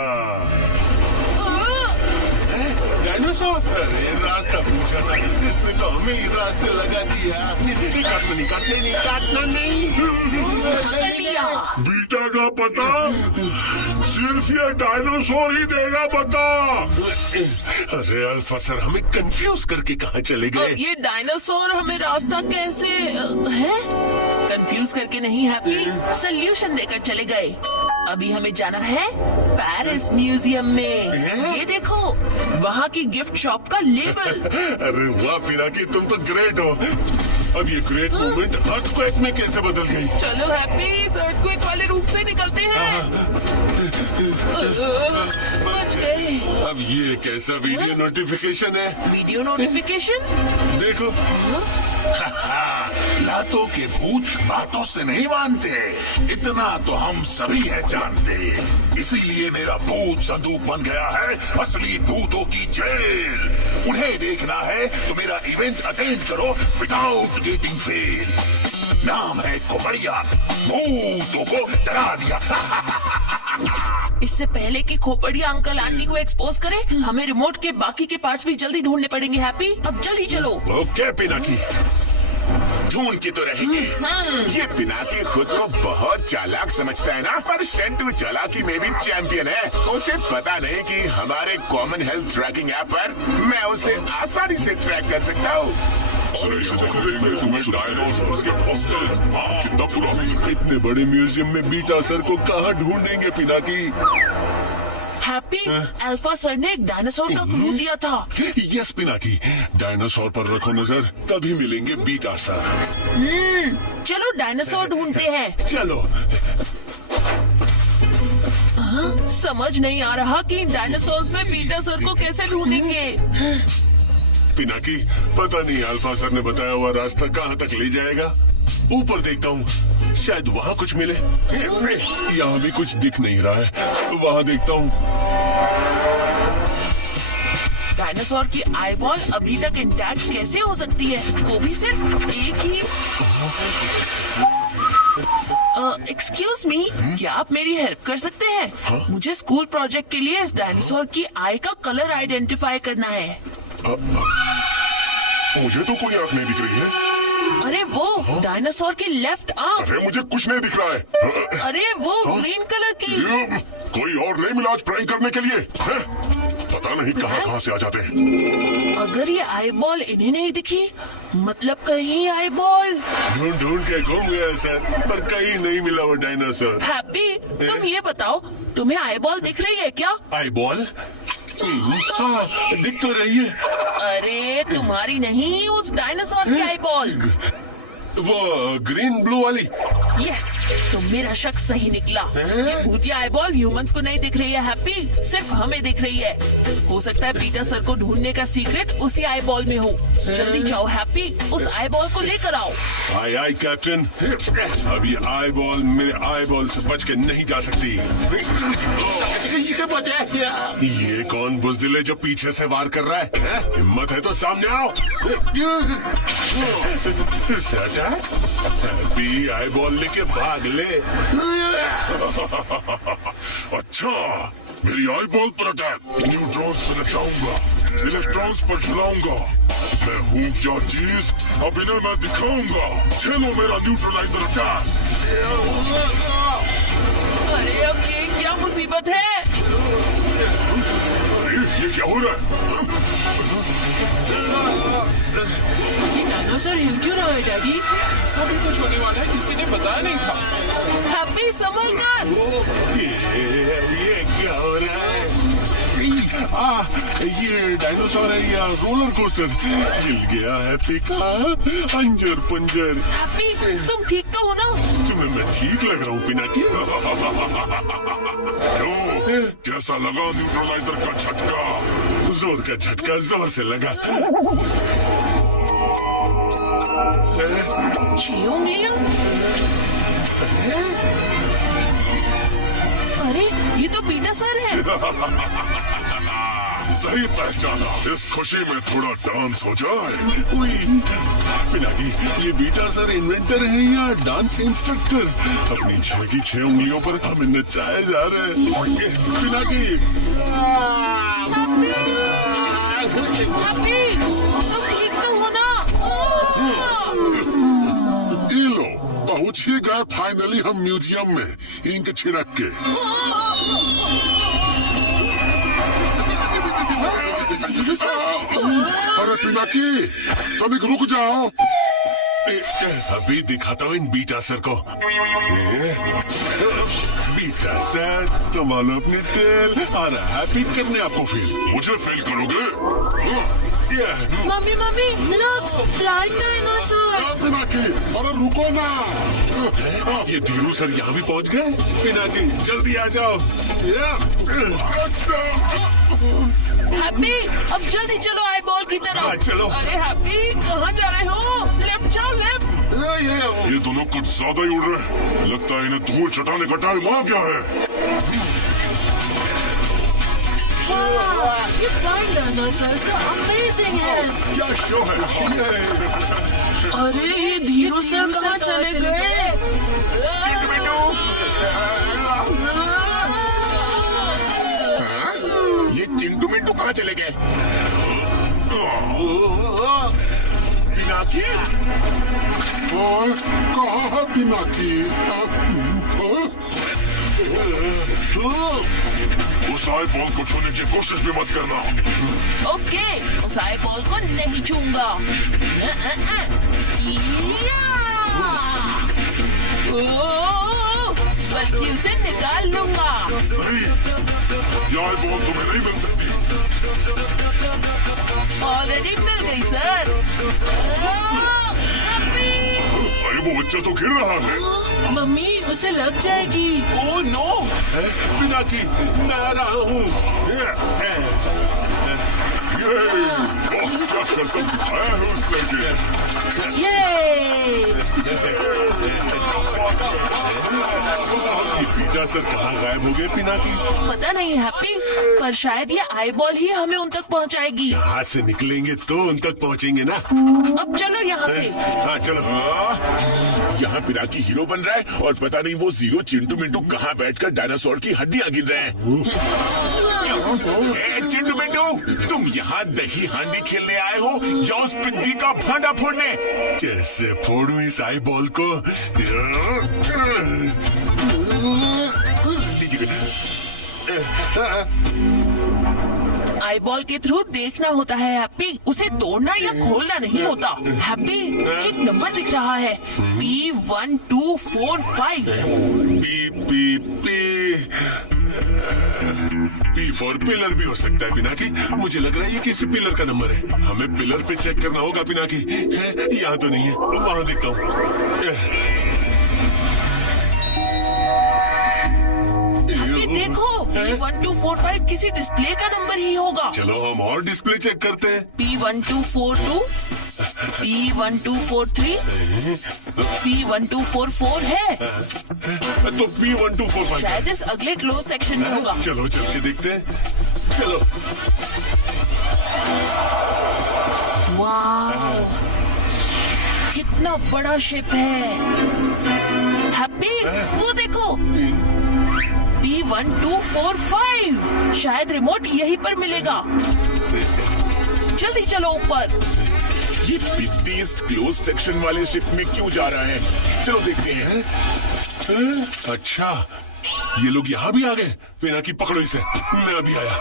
डायनासोर? अरे रास्ता पूछा था, इसने तो हमें ही रास्ते लगा दिया। काटना नहीं। बीटा का पता सिर्फ ये डायनासोर ही देगा पता। अरे अल्फा सर, हमें कंफ्यूज करके कहाँ चले गए? ये डायनासोर हमें रास्ता कैसे है? कंफ्यूज करके नहीं हैप्पी, सोल्यूशन देकर चले गए। अभी हमें जाना है पेरिस म्यूजियम में। ये देखो, वहाँ की गिफ्ट शॉप का लेबल। अरे वाह पिनाकी, तुम तो ग्रेट हो। अब ये ग्रेट मूवमेंट अर्थक्वेक में कैसे बदल गई? चलो हैप्पी, इस अर्थक्वेक वाले रूप से निकलते हैं। बच गए। अब ये कैसा वीडियो नोटिफिकेशन है? Video notification? देखो। लातों के भूत बातों से नहीं मानते, इतना तो हम सभी है जानते। इसीलिए मेरा भूत संदूक बन गया है असली भूतों की जेल। उन्हें देखना है तो मेरा इवेंट अटेंड करो विदाउट गेटिंग फेल। नाम है खोपड़िया, भूतों को डरा दिया। इससे पहले कि खोपड़िया अंकल आंटी को एक्सपोज करे, हमें रिमोट के बाकी के पार्ट्स भी जल्दी ढूंढने पड़ेंगे। हैप्पी, अब जल्दी चलो। ओके पिनाकी, ढूंढ की तो रहेंगे। ये पिनाकी खुद को बहुत चालाक समझता है ना, पर शेंटू चालाकी में भी चैंपियन है। उसे पता नहीं कि हमारे कॉमन हेल्थ ट्रैकिंग ऐप पर मैं उसे आसानी से ट्रैक कर सकता हूँ। इतने बड़े म्यूजियम में बीटा सर को कहाँ ढूंढेंगे पिनाकी? हैप्पी, अल्फा सर ने एक डायनासोर का क्लू दिया था। यस पिनाकी, डायनासोर पर रखो नजर, तभी मिलेंगे बीटा सर। चलो डायनासोर ढूंढते हैं। चलो। समझ नहीं आ रहा कि इन डायनासोर्स में बीटा सर को कैसे ढूंढेंगे। पिनाकी, पता नहीं अल्फा सर ने बताया हुआ रास्ता कहाँ तक ले जाएगा। ऊपर देखता हूँ, शायद वहाँ कुछ मिले। यहाँ भी कुछ दिख नहीं रहा है, वहाँ देखता हूँ। डायनासोर की आईबॉल अभी तक इंटैक्ट कैसे हो सकती है, वो भी सिर्फ एक ही। एक्सक्यूज मी, क्या आप मेरी हेल्प कर सकते हैं? मुझे स्कूल प्रोजेक्ट के लिए इस डायनासोर की आई का कलर आइडेंटिफाई करना है। मुझे तो कोई आँख नहीं दिख रही है। अरे वो डायनासोर की लेफ्ट आंख। अरे मुझे कुछ नहीं दिख रहा है। अरे वो ग्रीन कलर की। कोई और नहीं मिला आज प्रैंक करने के लिए? पता नहीं कहाँ से आ जाते हैं। अगर ये आई बॉल इन्हें नहीं दिखी, मतलब कहीं आई बॉल ढूंढ के घूम गया सर, पर कहीं नहीं मिला वो डायनासोर। हैप्पी, तुम ये बताओ, तुम्हें आई बॉल दिख रही है क्या? Eye ball? हाँ, दिख तो रही है। अरे तुम्हारी नहीं, उस डायनासोर की आई बॉल। वो ग्रीन ब्लू वाली। यस, तो मेरा शक सही निकला। ये भूतिया आईबॉल ह्यूमंस को नहीं दिख रही है हैप्पी, सिर्फ हमें दिख रही है। हो सकता है पीटर सर को ढूंढने का सीक्रेट उसी आईबॉल में हो। जल्दी जाओ हैप्पी, उस आईबॉल को लेकर आओ। आई आई कैप्टन, अब ये आईबॉल मेरे आईबॉल से बच के नहीं जा सकती। ये कौन बुज़दिल है जो पीछे से वार कर रहा है? हिम्मत है तो सामने आओ। फिर से अटैक। हैप्पी आईबॉल लेके भाग ले। अच्छा, मेरी आईबॉल पर अटैक। न्यूट्रॉन्स पर नचाऊंगा, इलेक्ट्रॉन्स पर चलाऊंगा। मैं हूँ क्या चीज, अब इन्हें मैं दिखाऊंगा। चलो मेरा न्यूट्रलाइजर अटैक। अरे अब ये क्या मुसीबत है? अरे ये क्या हो रहा है? ये डायनासोर हिल क्यों रहा है डैडी? सब कुछ होने वाला है, किसी ने बताया नहीं था। हैप्पी संभल कर। ये क्या हो रहा है? ये डायनासोर है या रोलर कोस्टर? हिल गया हैप्पी का अंजर पंजर। हैप्पी, तुम ठीक तो हो ना? तुम्हें मैं ठीक लग रहा हूँ पिनाकी? क्यों, कैसा लगा न्यूट्रलाइजर का झटका? जोर का झटका जोर से लगा। 6 उंगलियां? अरे ये तो पीटर सर है। सही पहचाना। इस खुशी में थोड़ा डांस हो जाए। पिनाकी, ये बीटा सर इन्वेंटर है या डांस इंस्ट्रक्टर? अपनी 6 की 6 उंगलियों पर हमें नचाए जा रहे हैं। पिनाकी, हैप्पी, तुम ठीक तो हो ना? ये लो, पहुंच ही गए फाइनली हम म्यूजियम में, इंक छिड़क के। अरे पिनाकी, तुम एक रुक जाओ। अभी दिखाता हूँ इन बीटा सर को। बीटा सर, संभालो अपने तेल और हैप्पी करने आपको फील। मुझे फेल करोगे? Mummy mummy look, flying dinosaur. Pinaki, अरे रुको ना। ये धीरू सर यहाँ भी पहुँच गए। पिनाकी जल्दी आ जाओ। हैप्पी, अब जल्दी चलो आई बॉल की तरफ। हाँ, चलो। अरे हैप्पी, कहाँ जा रहे हो? लेफ्ट जाओ, लेफ्ट। ये तो लोग कुछ ज्यादा ही उड़ रहे हैं। लगता है इन्हें धूल चटाने का टाइम आ गया है। ये flying dinosaurs तो amazing है। क्या शो है? अरे ये धीरू सर कहाँ चले गए? ये चिंटू मिंटू कहाँ चले गए? पिनाकी? कहाँ है पिनाकी? उस आई बॉल को छूने की कोशिश भी मत करना। ओके, उस आई बॉल को नहीं छूंगा। बल्कि उसे निकाल लूंगा। नहीं, ये आई बॉल तुम्हें नहीं मिल सकती। ऑलरेडी मिल गई सर। अरे वो बच्चा तो गिर रहा है। मम्मी उसे लग जाएगी। ओह नो, पिनाकी मैं आ रहा हूँ। क्या करता दिखाया है उस लड़के ने। ये पीटा सर कहाँ गायब हो गए पिनाकी? पता नहीं हैप्पी, पर शायद ये आई बॉल ही हमें उन तक पहुंचाएगी। यहाँ से निकलेंगे तो उन तक पहुँचेंगे ना। अब चलो यहाँ से। हाँ चलो। यहाँ पिनाकी हीरो बन रहा है और पता नहीं वो जीरो चिंटू मिंटू कहाँ बैठकर डायनासोर की हड्डियाँ गिन रहे हैं। चिंटू मिंटू, तुम यहाँ दही हांडी खेलने आए हो या उस पिद्दी का भांडा फोड़ने? कैसे फोड़ूं इस आई बॉल को? आई बॉल के थ्रू देखना होता है हैप्पी, उसे तोड़ना या खोलना नहीं होता। हैप्पी, एक नंबर दिख रहा है P1245। पी फॉर पिलर भी हो सकता है पिनाकी। मुझे लग रहा है ये किसी पिलर का नंबर है। हमें पिलर पे चेक करना होगा पिनाकी। यहाँ तो नहीं है, वहाँ देखता हूँ। देखो, P1245 किसी डिस्प्ले का नंबर ही होगा। चलो हम और डिस्प्ले चेक करते हैं। P1242, P1243, P1244 है। तो P1245 शायद इस अगले क्लोज सेक्शन में होगा। चलो चल के देखते हैं। चलो। वाह, कितना बड़ा शिप है। हैप्पी, वो देखो P1245। शायद रिमोट यहीं पर मिलेगा। जल्दी चलो ऊपर। ये पिद्दी इस क्लोज सेक्शन वाले शिप में क्यों जा रहा है? चलो देखते हैं। अच्छा, ये लोग यहाँ भी आ गए। पिनाकी पकड़ो इसे, मैं अभी आया।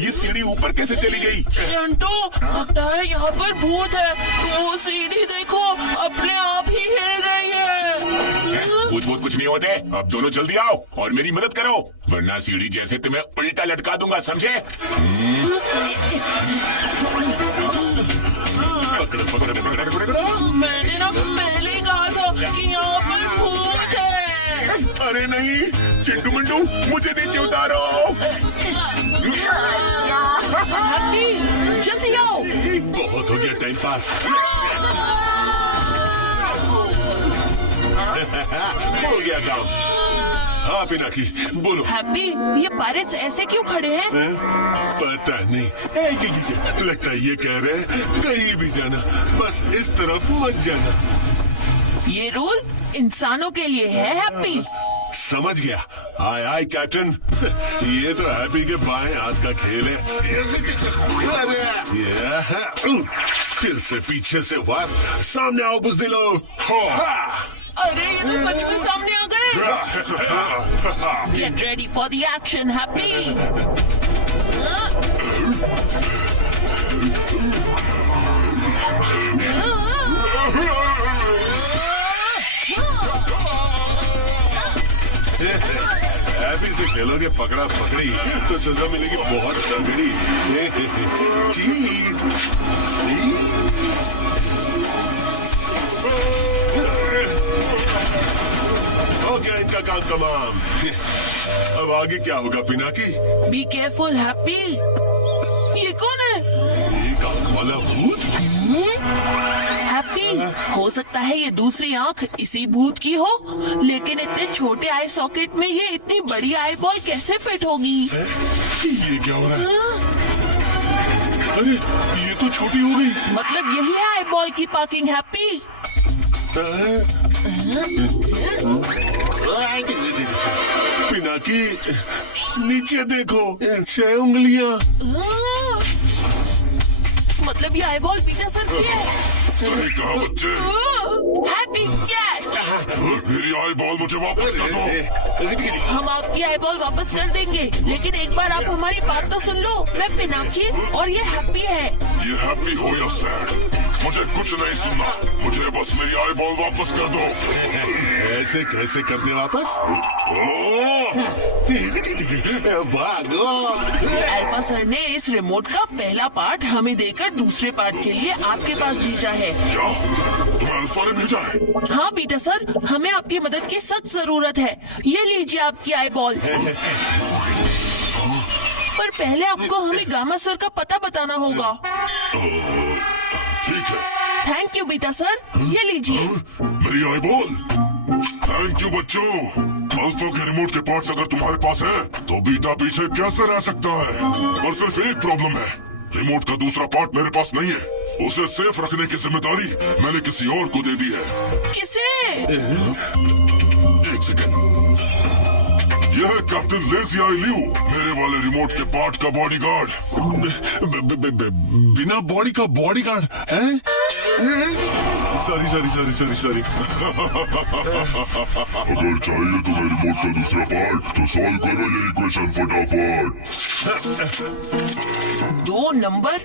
ये सीढ़ी ऊपर कैसे चली गई? चिंटू, लगता है यहाँ पर भूत है। वो सीढ़ी देखो, अपने आप ही हिल रही है। भूत भूत कुछ नहीं होते। अब दोनों जल्दी आओ और मेरी मदद करो, वरना सीढ़ी जैसे तुम्हें उल्टा लटका दूंगा, समझे? मैंने ना पहले ही कहा था कि यहाँ पर भूत है। अरे नहीं, चिंटू मिंटू मुझे नीचे उतारो। हैप्पी, जल्दी आओ। बहुत हो गया टाइम पास। हो गया काम। हाँ पिनाकी, बोलो। हैप्पी, ये पायरेट्स ऐसे क्यों खड़े हैं? पता नहीं, लगता है ये कह रहे हैं कहीं भी जाना, बस इस तरफ मत जाना। ये रूल इंसानों के लिए है हैप्पी। समझ गया। आय आय कैप्टन। ये तो हैप्पी के बाएं हाथ का खेल है। फिर से पीछे से वार। सामने आओ बुज़दिलो। अरे ये तो सच में सामने आ गए। Get ready for the action, happy. Happy से खेलोगे पकड़ा पकड़ी तो सजा मिलेगी बहुत तगड़ी। चीज हो गया इनका काम तमाम। अब आगे क्या होगा पिनाकी? Be careful happy. ये कौन है? एक आंख वाला भूत? हैप्पी, हो सकता है ये दूसरी आंख इसी भूत की हो, लेकिन इतने छोटे आई सॉकेट में ये इतनी बड़ी आई बॉल कैसे फिट होगी? ये क्या हो रहा है? अरे ये तो छोटी हो गई। मतलब यही है आई बॉल की पार्किंग हैप्पी। पिनाकी नीचे देखो, 6 उंगलियां। मतलब ये आई बॉल पीटर सर की है। सही कहा बच्चे। Happy catch. मेरी आई बॉल मुझे वापस कर दो। हम आपकी आई बॉल वापस कर देंगे, लेकिन एक बार आप हमारी बात तो सुन लो। मैं पिनाकी और ये हैप्पी है। ये हैप्पी हो या सैड, मुझे कुछ नहीं सुनना। मुझे बस मेरी आई बॉल वापस कर दो। ऐसे कैसे कर दे वापस? भागो। अल्फा सर ने इस रिमोट का पहला पार्ट हमें देकर दूसरे पार्ट के लिए आपके पास भेजा है। क्या तुम्हें अल्फा ने भेजा है? हाँ पीटर सर, हमें आपकी मदद की सख्त जरूरत है। ये लीजिए आपकी आई बॉल। पर पहले आपको हमें गामा सर का पता बताना होगा। ठीक है। थैंक यू बेटा सर, ये लीजिए। मेरी आई बॉल। थैंक यू बच्चों। अल्फा के रिमोट के पार्ट्स अगर तुम्हारे पास है तो बीटा पीछे कैसे रह सकता है? और सिर्फ एक प्रॉब्लम है, रिमोट का दूसरा पार्ट मेरे पास नहीं है। उसे सेफ रखने की जिम्मेदारी मैंने किसी और को दे दी है। किसे? एक सेकंड। यह है कैप्टन लेजी आई लियू, मेरे वाले रिमोट के पार्ट का बॉडीगार्ड। बिना बॉडी का बॉडीगार्ड है? सॉरी। अगर चाहिए तुम्हें रिमोट का दूसरा पार्ट तो सॉल्व करो ये इक्वेशन फटाफट। 2 नंबर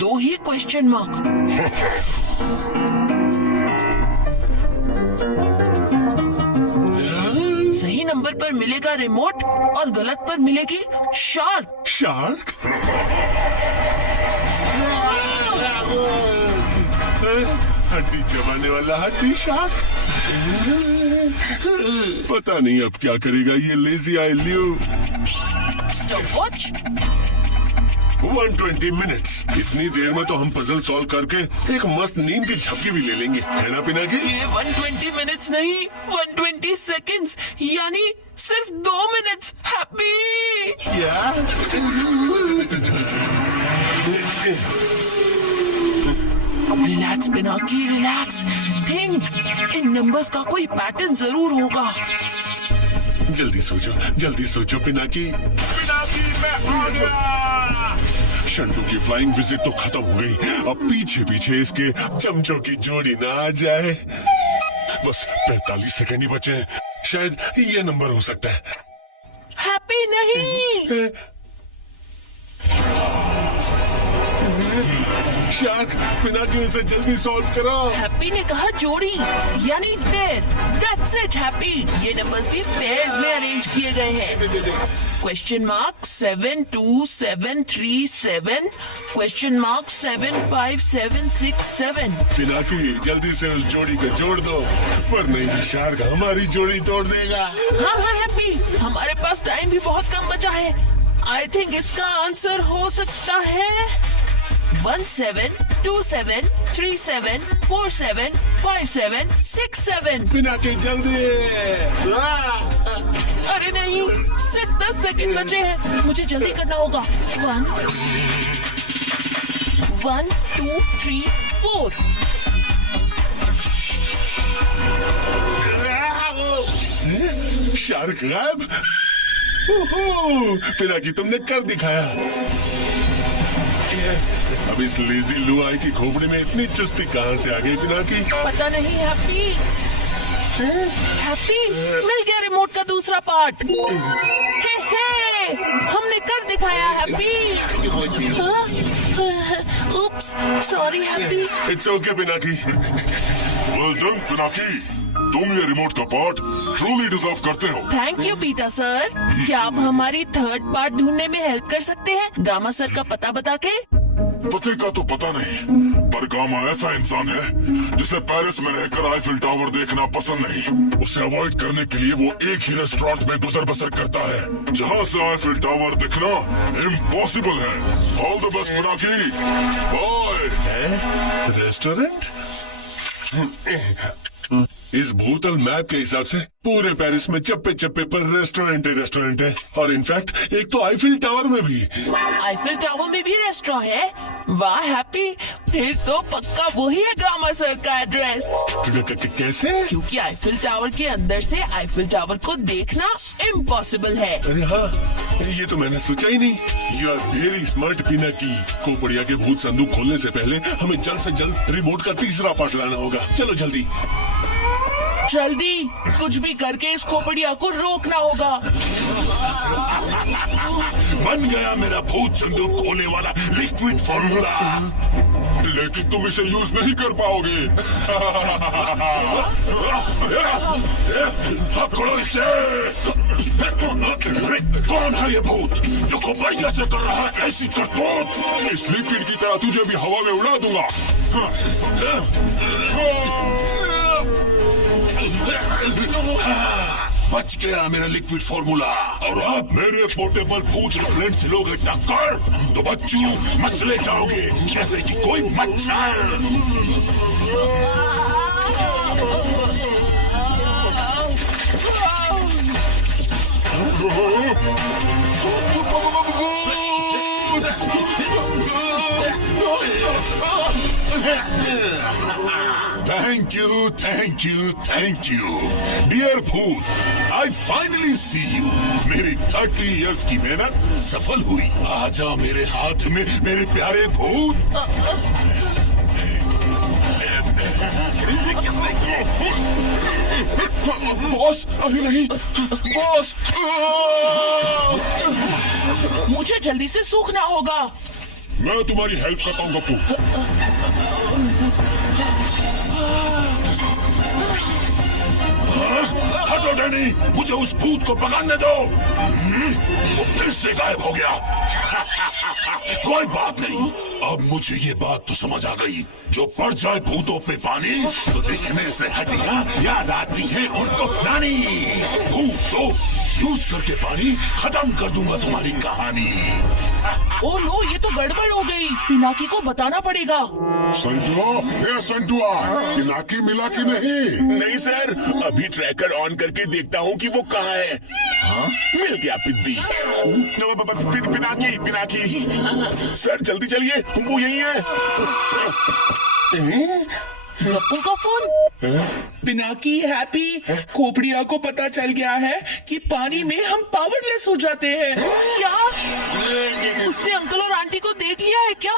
2 ही क्वेश्चन मार्क। सही नंबर पर मिलेगा रिमोट और गलत पर मिलेगी शार्क। शार्क? हड्डी चबाने वाला हड्डी शार्क। पता नहीं अब क्या करेगा ये lazy I Liu. Stopwatch. 120 minutes. इतनी देर में तो हम पजल सॉल्व करके एक मस्त नींद की झपकी भी ले लेंगे, है ना पिनाकी? ये 120 मिनट्स नहीं, 120 सेकंड्स, यानी सिर्फ 2 मिनट्स। हैप्पी। क्या? Relax Pinaki, relax. थिंक, इन नंबर्स का कोई पैटर्न जरूर होगा। जल्दी सोचो पिनाकी। मैं आ गया। शंटू की फ्लाइंग विजिट तो खत्म हो गई, अब पीछे पीछे इसके चमचों की जोड़ी ना आ जाए। बस 45 सेकंड ही बचे हैं, शायद ये नंबर हो सकता है। हैप्पी नहीं। शार्क, पिनाकी उसे जल्दी सॉल्व करो। हैप्पी ने कहा जोड़ी, यानी पेयर। That's it happy. ये नंबर्स भी पेयर्स में अरेंज किए गए हैं। Question mark 72737, question mark 75767। Pinaki जल्दी से उस जोड़ी को जोड़ दो, वरना ये शार्क हमारी जोड़ी तोड़ देगा। हाँ हैप्पी, हमारे पास टाइम भी बहुत कम बचा है। आई थिंक इसका आंसर हो सकता है 172737475767 पिनाकी जल्दी। अरे नहीं, सिर्फ 10 सेकंड बचे हैं, मुझे जल्दी करना होगा। 1 2 3 4। शार्क गायब। पिनाकी तुमने कर दिखाया। अब इस लेजी लुआई की खोपड़ी में इतनी चुस्ती कहाँ से आ गई पिनाकी? पता नहीं हैप्पी। हैप्पी, मिल गया रिमोट का दूसरा पार्ट। हे, हमने कर दिखाया happy. Oops, sorry happy. It's okay Pinaki. Well done Pinaki, तुम ये रिमोट का पार्ट ट्रूली डिजर्व करते हो। Thank you Peter sir. क्या आप हमारी थर्ड पार्ट ढूंढने में हेल्प कर सकते हैं गामा सर का पता बता के? पते का तो पता नहीं, पर गामा ऐसा इंसान है जिसे पेरिस में रहकर आईफिल टावर देखना पसंद नहीं। उसे अवॉइड करने के लिए वो एक ही रेस्टोरेंट में गुजर बसर करता है जहाँ से आईफिल टावर दिखना इम्पॉसिबल है। All the best Pinaki, bye. Restaurant? इस भूतल मैप के हिसाब से पूरे पेरिस में चप्पे चप्पे पर रेस्टोरेंट है और इनफैक्ट एक तो आईफिल टावर में भी। आईफिल टावर में भी रेस्टोरेंट है? वाह हैप्पी, फिर तो पक्का वही है गामा सर का एड्रेस। कैसे? क्योंकि आईफिल टावर के अंदर से आईफिल टावर को देखना इम्पॉसिबल है। अरे हाँ, ये तो मैंने सोचा ही नहीं। You are very smart Pinaki. Khopdiya के भूत संदूक खोलने से पहले हमें जल्द से जल्द रिमोट का तीसरा पार्ट लाना होगा। चलो जल्दी जल्दी, कुछ भी करके इस खोपड़िया को रोकना होगा। बन गया मेरा भूत संदूक खोलने वाला लिक्विड फॉर्मूला, लेकिन तुम इसे यूज नहीं कर पाओगे। पकड़ो इसे। कौन है ये भूत जो खोपड़िया से कर रहा है ऐसी करतूत? इस लिक्विड की तरह तुझे भी हवा में उड़ा दूंगा। बच गया मेरा लिक्विड फॉर्मूला। और अब मेरे पोर्टेबल भूत रिपेलेंट से लोगे टक्कर तो बच्चों मसले जाओगे जैसे कि कोई मच्छर। थैंक यू डियर भूत, आई फाइनली सी यू। मेरी 30 इयर्स की मेहनत सफल हुई। आ जाओ मेरे हाथ में मेरे प्यारे भूत। बॉस, अभी नहीं बॉस। मुझे जल्दी से सूखना होगा। मैं तुम्हारी हेल्प करता हूँ गप्पू। हटो डैनी, मुझे उस भूत को पकड़ने दो। वो फिर से गायब हो गया। कोई बात नहीं, अब मुझे ये बात तो समझ आ गई। जो पड़ जाए भूतों पे पानी तो दिखने से हड्डियां याद आती है उनको नानी। भूत को यूज करके पानी खत्म कर दूंगा तुम्हारी कहानी। ओ नो, ये तो गड़बड़ हो गई। पिनाकी को बताना पड़ेगा। संटुआ, पिनाकी मिला कि नहीं? नहीं सर, अभी ट्रैकर ऑन करके देखता हूँ कि वो कहाँ है। हाँ? मिल गया पिद्दी। पिनाकी सर जल्दी चलिए, वो यही है। गप्पू का फोन। पिनाकी, हैप्पी, खोपड़िया को पता चल गया है कि पानी में हम पावरलेस हो जाते हैं। क्या उसने अंकल और आंटी को देख लिया है क्या?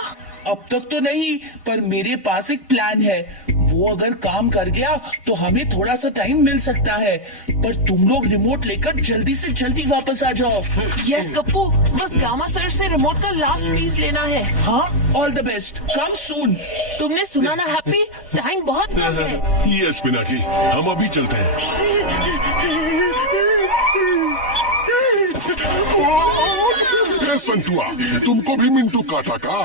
अब तक तो नहीं, पर मेरे पास एक प्लान है। वो अगर काम कर गया तो हमें थोड़ा सा टाइम मिल सकता है, पर तुम लोग रिमोट लेकर जल्दी से जल्दी वापस आ जाओ। यस गप्पू, बस गामा सर से रिमोट का लास्ट पीस लेना है। हाँ, ऑल द बेस्ट, कम सून। तुमने सुना ना हैप्पी, टाइम बहुत कम है। यस पिनाकी, हम अभी चलते हैं। संटुआ, तुमको भी मिंटू काटा का?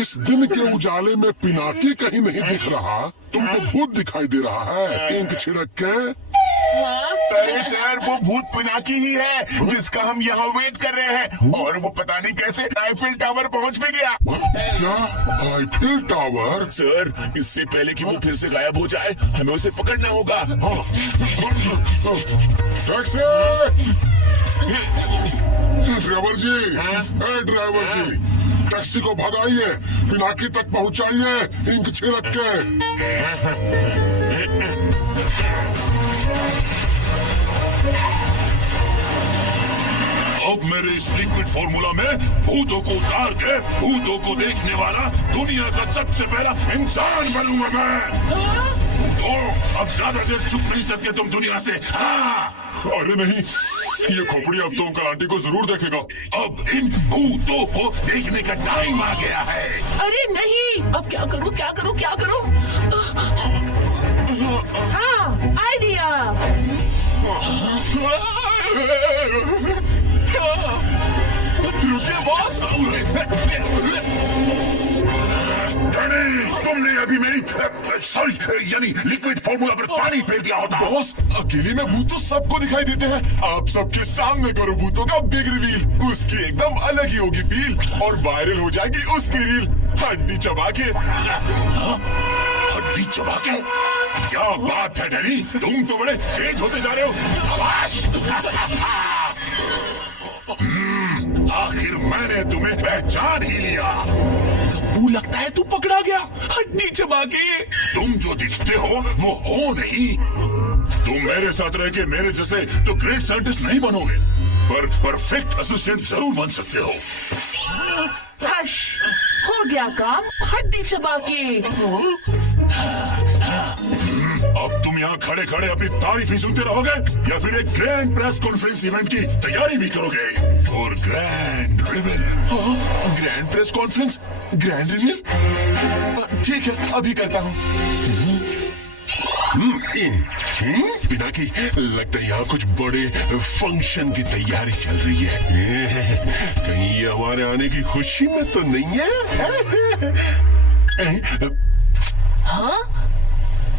इस दिन के उजाले में पिनाकी कहीं नहीं दिख रहा। तुमको भूत दिखाई दे रहा है इंक छिड़क के। अरे सर, वो भूत पिनाकी ही है जिसका हम यहाँ वेट कर रहे हैं, और वो पता नहीं कैसे आईफिल टावर पहुँच भी गया। क्या आईफिल टावर? सर, इससे पहले कि वो फिर से गायब हो जाए हमें उसे पकड़ना होगा। टैक्सी! ड्राइवर जी, टैक्सी को भगाइए, पिनाकी तक पहुंचाइए इंक छिड़क के। अब मेरे इस लिक्विड फॉर्मूला में भूतों को उतार के भूतों को देखने वाला दुनिया का सबसे पहला इंसान बनूंगा मैं। भूतों, अब ज्यादा देर छुप नहीं सकते तुम दुनिया से। हाँ। अरे नहीं, ये खोपड़िया अब तो अंकल आंटी को जरूर देखेगा। अब इन भूतों को देखने का टाइम आ गया है। अरे नहीं, अब क्या करूं? हाँ, आइडिया। रुकिए बॉस। तुमने अभी मेरी सॉरी यानी लिक्विड फॉर्मूला पर पानी फेर दिया होता। बॉस, अकेले में भूत तो सबको दिखाई देते हैं। आप सबके सामने करो भूतों का बिग रिवील। उसकी एकदम अलग ही होगी फील और वायरल हो जाएगी उसकी रील। हड्डी चबा के। हड्डी चबा के? क्या बात है डैडी, तुम तो बड़े तेज होते जा रहे हो। शाबाश। आखिर मैंने तुम्हें पहचान ही लिया। गप्पू, लगता है तू पकड़ा गया हड्डी चबा के। तुम जो दिखते हो वो हो नहीं। तुम मेरे साथ रह के मेरे जैसे तो ग्रेट साइंटिस्ट नहीं बनोगे, पर परफेक्ट असिस्टेंट जरूर बन सकते हो। हश, हो गया काम हड्डी चबा के। अब तुम यहाँ खड़े खड़े अपनी तारीफ ही सुनते रहोगे या फिर एक ग्रैंड प्रेस कॉन्फ्रेंस इवेंट की तैयारी भी करोगे for grand reveal? Grand press conference, grand reveal? ठीक है, अभी करता हूँ। पिनाकी, लगता है यहाँ कुछ बड़े फंक्शन की तैयारी चल रही है। कहीं ये हमारे आने की खुशी में तो नहीं है? हाँ?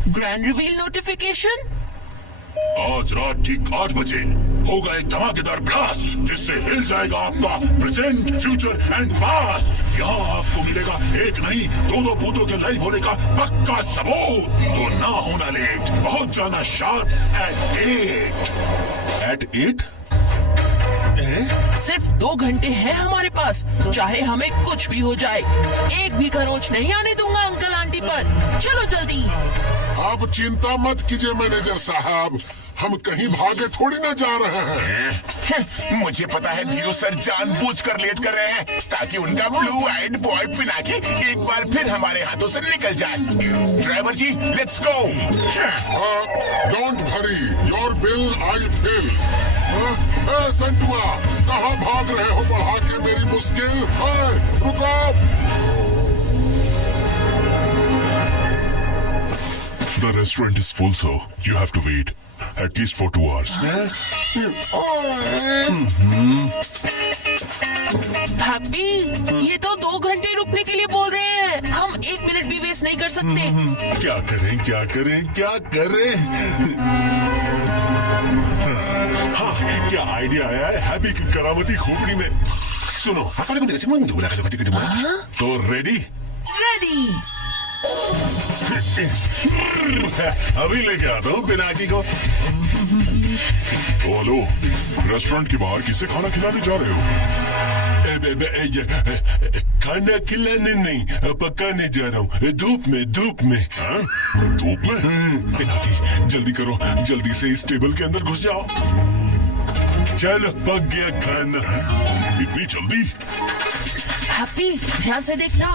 Grand reveal notification? आज रात ठीक 8 बजे होगा एक धमाकेदार ब्लास्ट जिससे हिल जाएगा आपका प्रेजेंट, फ्यूचर एंड पास्ट। यहाँ आपको मिलेगा एक नहीं 2 भूतों के लाइव होने का पक्का सबूत। तो ना होना लेट, पहुंच जाना शार्प एट 8? सिर्फ 2 घंटे हैं हमारे पास, चाहे हमें कुछ भी हो जाए। एक भी खरोच नहीं आने दूंगा अंकल आंटी पर। चलो जल्दी। आप चिंता मत कीजिए मैनेजर साहब, हम कहीं भागे थोड़ी ना जा रहे हैं। मुझे पता है धीरू सर जानबूझकर लेट कर रहे हैं ताकि उनका ब्लू आइड बॉय पिनाकी एक बार फिर हमारे हाथों से निकल जाए। Driver ji, let's go. Don't worry, your bill I fill. Santua, कहाँ भाग रहे हो बढ़ा के मेरी मुश्किल? रुको। The restaurant is full, so you have to wait at least for 2 hours. Happy, ये तो 2 घंटे रुकने के लिए बोल रहे हैं। हम 1 मिनट भी वेस्ट नहीं कर सकते। क्या करें, क्या करें, क्या करें? हाँ, क्या आइडिया आया है हैप्पी की करामती खोपड़ी में। सुनो, तो रेडी? रेडी। अभी लेके आता हूँ पिनाकी को। हेलो, रेस्टोरेंट के बाहर किसे खाना खिलाने जा रहे हो? खाना खिलाने नहीं, पकाने जा रहा हूँ। धूप में, धूप में। हाँ? धूप में? पिनाकी, जल्दी करो, जल्दी से इस टेबल के अंदर घुस जाओ। चलो, पक गया खाना। इतनी जल्दी? हैप्पी, ध्यान से देखना,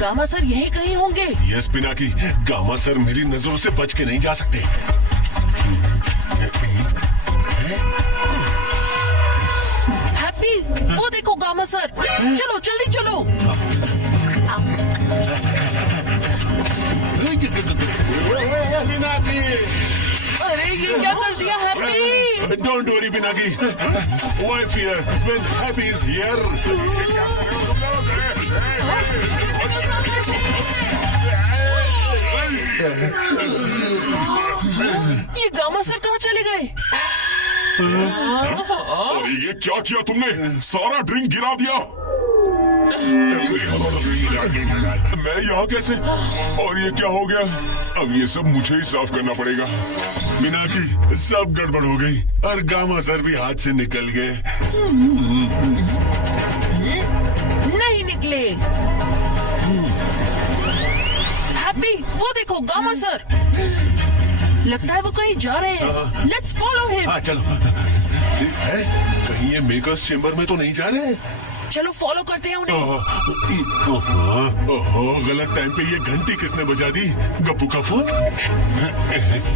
गामा सर यही कहीं होंगे। यस पिनाकी, गामा सर मेरी नजरों से बच के नहीं जा सकते। हैप्पी, वो देखो गामा सर। चलो जल्दी चलो। अरे ये क्या कर दिया happy? Don't worry Pinaki, why fear when happy is here. ये गामा सर कहाँ चले गए? अरे ये क्या किया तुमने? सारा ड्रिंक गिरा दिया। मैं यहाँ कैसे? और ये क्या हो गया? अब ये सब मुझे ही साफ करना पड़ेगा। मिनाकी, सब गड़बड़ हो गई और गामा सर भी हाथ से निकल गए। नहीं निकले। हैप्पी, वो देखो गामा सर। लगता है वो कहीं जा रहे हैं। Let's follow him. हाँ चलो। है? कहीं ये मेकर्स चेम्बर में तो नहीं जा रहे? चलो फॉलो करते हैं उन्हें। ओहो, गलत टाइम पे ये घंटी किसने बजा दी? गप्पू का फोन?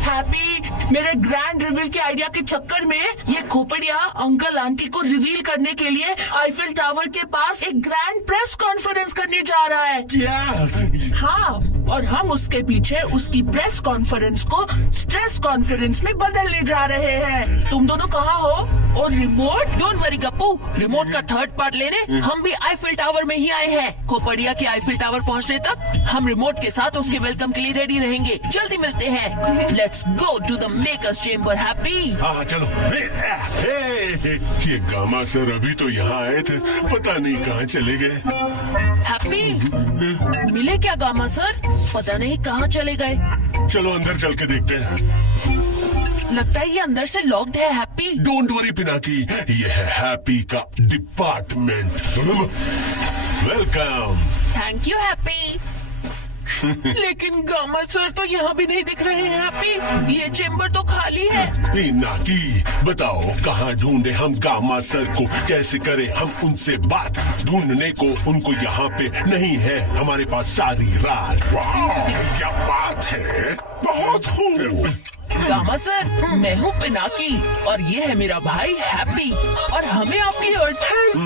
हैप्पी, मेरे ग्रैंड रिवील के आइडिया के चक्कर में ये खोपड़िया अंकल आंटी को रिवील करने के लिए आईफिल टावर के पास एक ग्रैंड प्रेस कॉन्फ्रेंस करने जा रहा है। क्या? हाँ, और हम उसके पीछे उसकी प्रेस कॉन्फ्रेंस को स्ट्रेस कॉन्फ्रेंस में बदलने जा रहे हैं। तुम दोनों कहाँ हो? और remote? Don't worry Gappu, remote का थर्ड पार्ट लेने हम भी आईफिल टावर में ही आए हैं। खोपड़िया के आईफिल टावर पहुंचने तक हम रिमोट के साथ उसके वेलकम के लिए रेडी रहेंगे। जल्दी मिलते हैं। Let's go to the makers chamber. Happy? हाँ चलो। ये गामा सर अभी तो यहाँ आए थे, पता नहीं कहाँ चले गए। हैप्पी, मिले क्या गामा सर? पता नहीं कहाँ चले गए। चलो अंदर चल के देखते हैं। लगता है ये अंदर से लॉक्ड है। हैप्पी, डोंट वरी पिनाकी, ये है हैप्पी का department. Welcome. Thank you happy. लेकिन गामा सर तो यहाँ भी नहीं दिख रहे हैं। हैप्पी, ये चेम्बर तो खाली है। पिनाकी बताओ कहाँ ढूंढे हम गामा सर को, कैसे करें हम उनसे बात? ढूंढने को उनको यहाँ पे नहीं है हमारे पास सारी रात। वाह, क्या बात है, बहुत खूब। गामा सर, मैं हूँ पिनाकी और ये है मेरा भाई हैप्पी और हमें आपकी हेल्प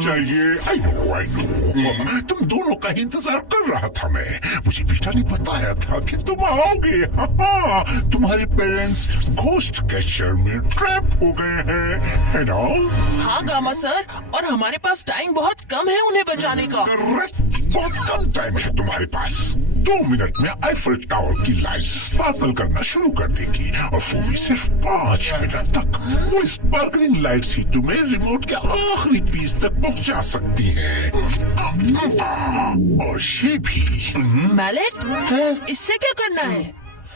चाहिए। आई नो, तुम दोनों का इंतजार कर रहा था मैं। मुझे बेटा ने बताया था कि तुम आओगे। हाँ, तुम्हारे पेरेंट्स घोस्ट कैचर में ट्रैप हो गए हैं, है ना? हाँ गामा सर, और हमारे पास टाइम बहुत कम है उन्हें बचाने का। बहुत कम टाइम है तुम्हारे पास। 2 मिनट में आईफिल टावर की लाइट स्पार्कल करना शुरू कर देगी और वो भी सिर्फ 5 मिनट तक। वो स्पार्कलिंग लाइट्स ही तुम्हें रिमोट के आखिरी पीस तक पहुंचा सकती हैं। और ये भी मैलेट, इससे क्या करना है?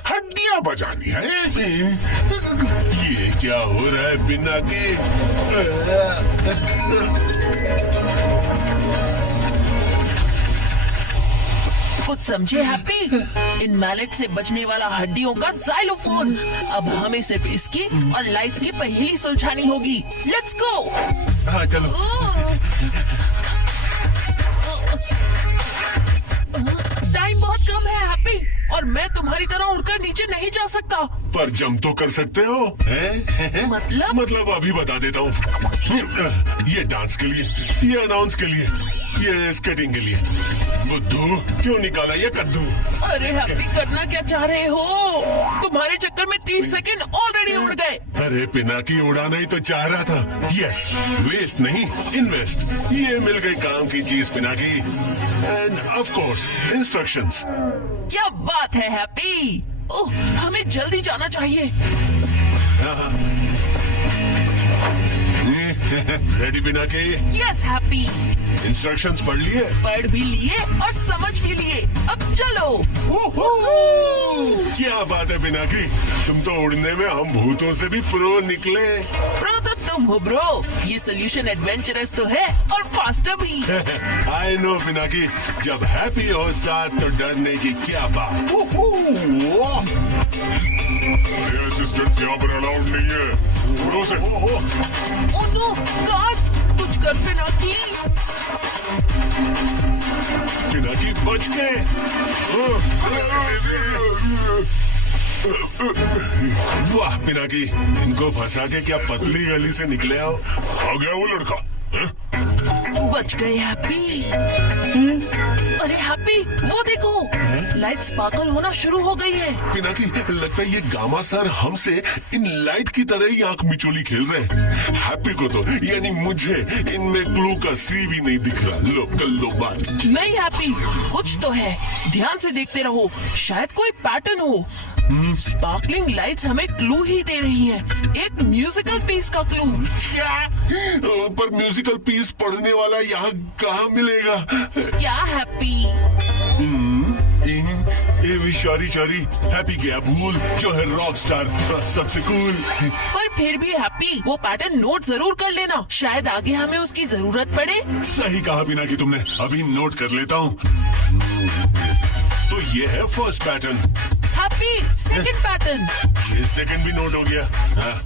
हड्डियां बजानी है। ये क्या हो रहा है पिनाकी? कुछ समझे हैप्पी? इन मैलेट से बचने वाला हड्डियों का जाइलोफोन। अब हमें सिर्फ इसकी और लाइट्स की पहेली सुलझानी होगी। Let's go. हाँ चलो। टाइम बहुत कम है हैप्पी, और मैं तुम्हारी तरह उड़कर नीचे नहीं जा सकता। पर जंप तो कर सकते हो, हैं? मतलब अभी बता देता हूँ। ये डांस के लिए, ये अनाउंस के लिए, ये स्केटिंग के लिए। बुद्धू क्यों निकाला ये कद्दू? अरे हैप्पी, करना क्या चाह रहे हो? तुम्हारे चक्कर में 30 सेकंड ऑलरेडी उड़ गए। अरे पिनाकी, उड़ाना ही तो चाह रहा था। यस, वेस्ट नहीं इन्वेस्ट। ये मिल गई काम की चीज Pinaki. End of course instructions. क्या बात है हैप्पी। ओह, हमें जल्दी जाना चाहिए। Ready Pinaki? Yes happy. Instructions पढ़ लिए? पढ़ भी लिए और समझ भी लिए। अब चलो। क्या बात है पिनाकी, तुम तो उड़ने में हम भूतों से भी प्रो निकले। प्रो तो तुम हो ब्रो। ये सोल्यूशन एडवेंचरस तो है और फास्टर भी। आई नो पिनाकी, जब हैप्पी हो साथ तो डरने की क्या बात। असिस्टेंट यहाँ पर अलाउड नहीं है। से ओह नो गार्ड्स, कुछ कर पिनाकी। पिनाकी बच गए। वाह पिनाकी, इनको फंसा के क्या पतली गली से निकले आओ। आ गया वो लड़का। बच गए हैप्पी। अरे हैप्पी, वो देखो, लाइट स्पार्कल होना शुरू हो गई है। पिनाकी, लगता है ये गामा सर हमसे इन लाइट की तरह ही आंख मिचोली खेल रहे हैं। हैप्पी को तो, यानी मुझे, इनमें क्लू का सी भी नहीं दिख रहा। लो कर लो बात। नहीं हैप्पी, कुछ तो है। ध्यान से देखते रहो, शायद कोई पैटर्न हो। स्पार्कलिंग लाइट्स हमें क्लू ही दे रही है, एक म्यूजिकल पीस का क्लू। क्या? पर म्यूजिकल पीस पढ़ने वाला यहाँ कहाँ मिलेगा? क्या हैप्पी? सॉरी हैप्पी क्या भूल, जो है रॉक स्टार सबसे कूल। पर फिर भी हैप्पी, वो पैटर्न नोट जरूर कर लेना, शायद आगे हमें उसकी जरूरत पड़े। सही कहा बिना कि तुमने, अभी नोट कर लेता हूँ। तो ये है first pattern. Happy, second pattern. ये सेकंड भी नोट हो गया। हाँ।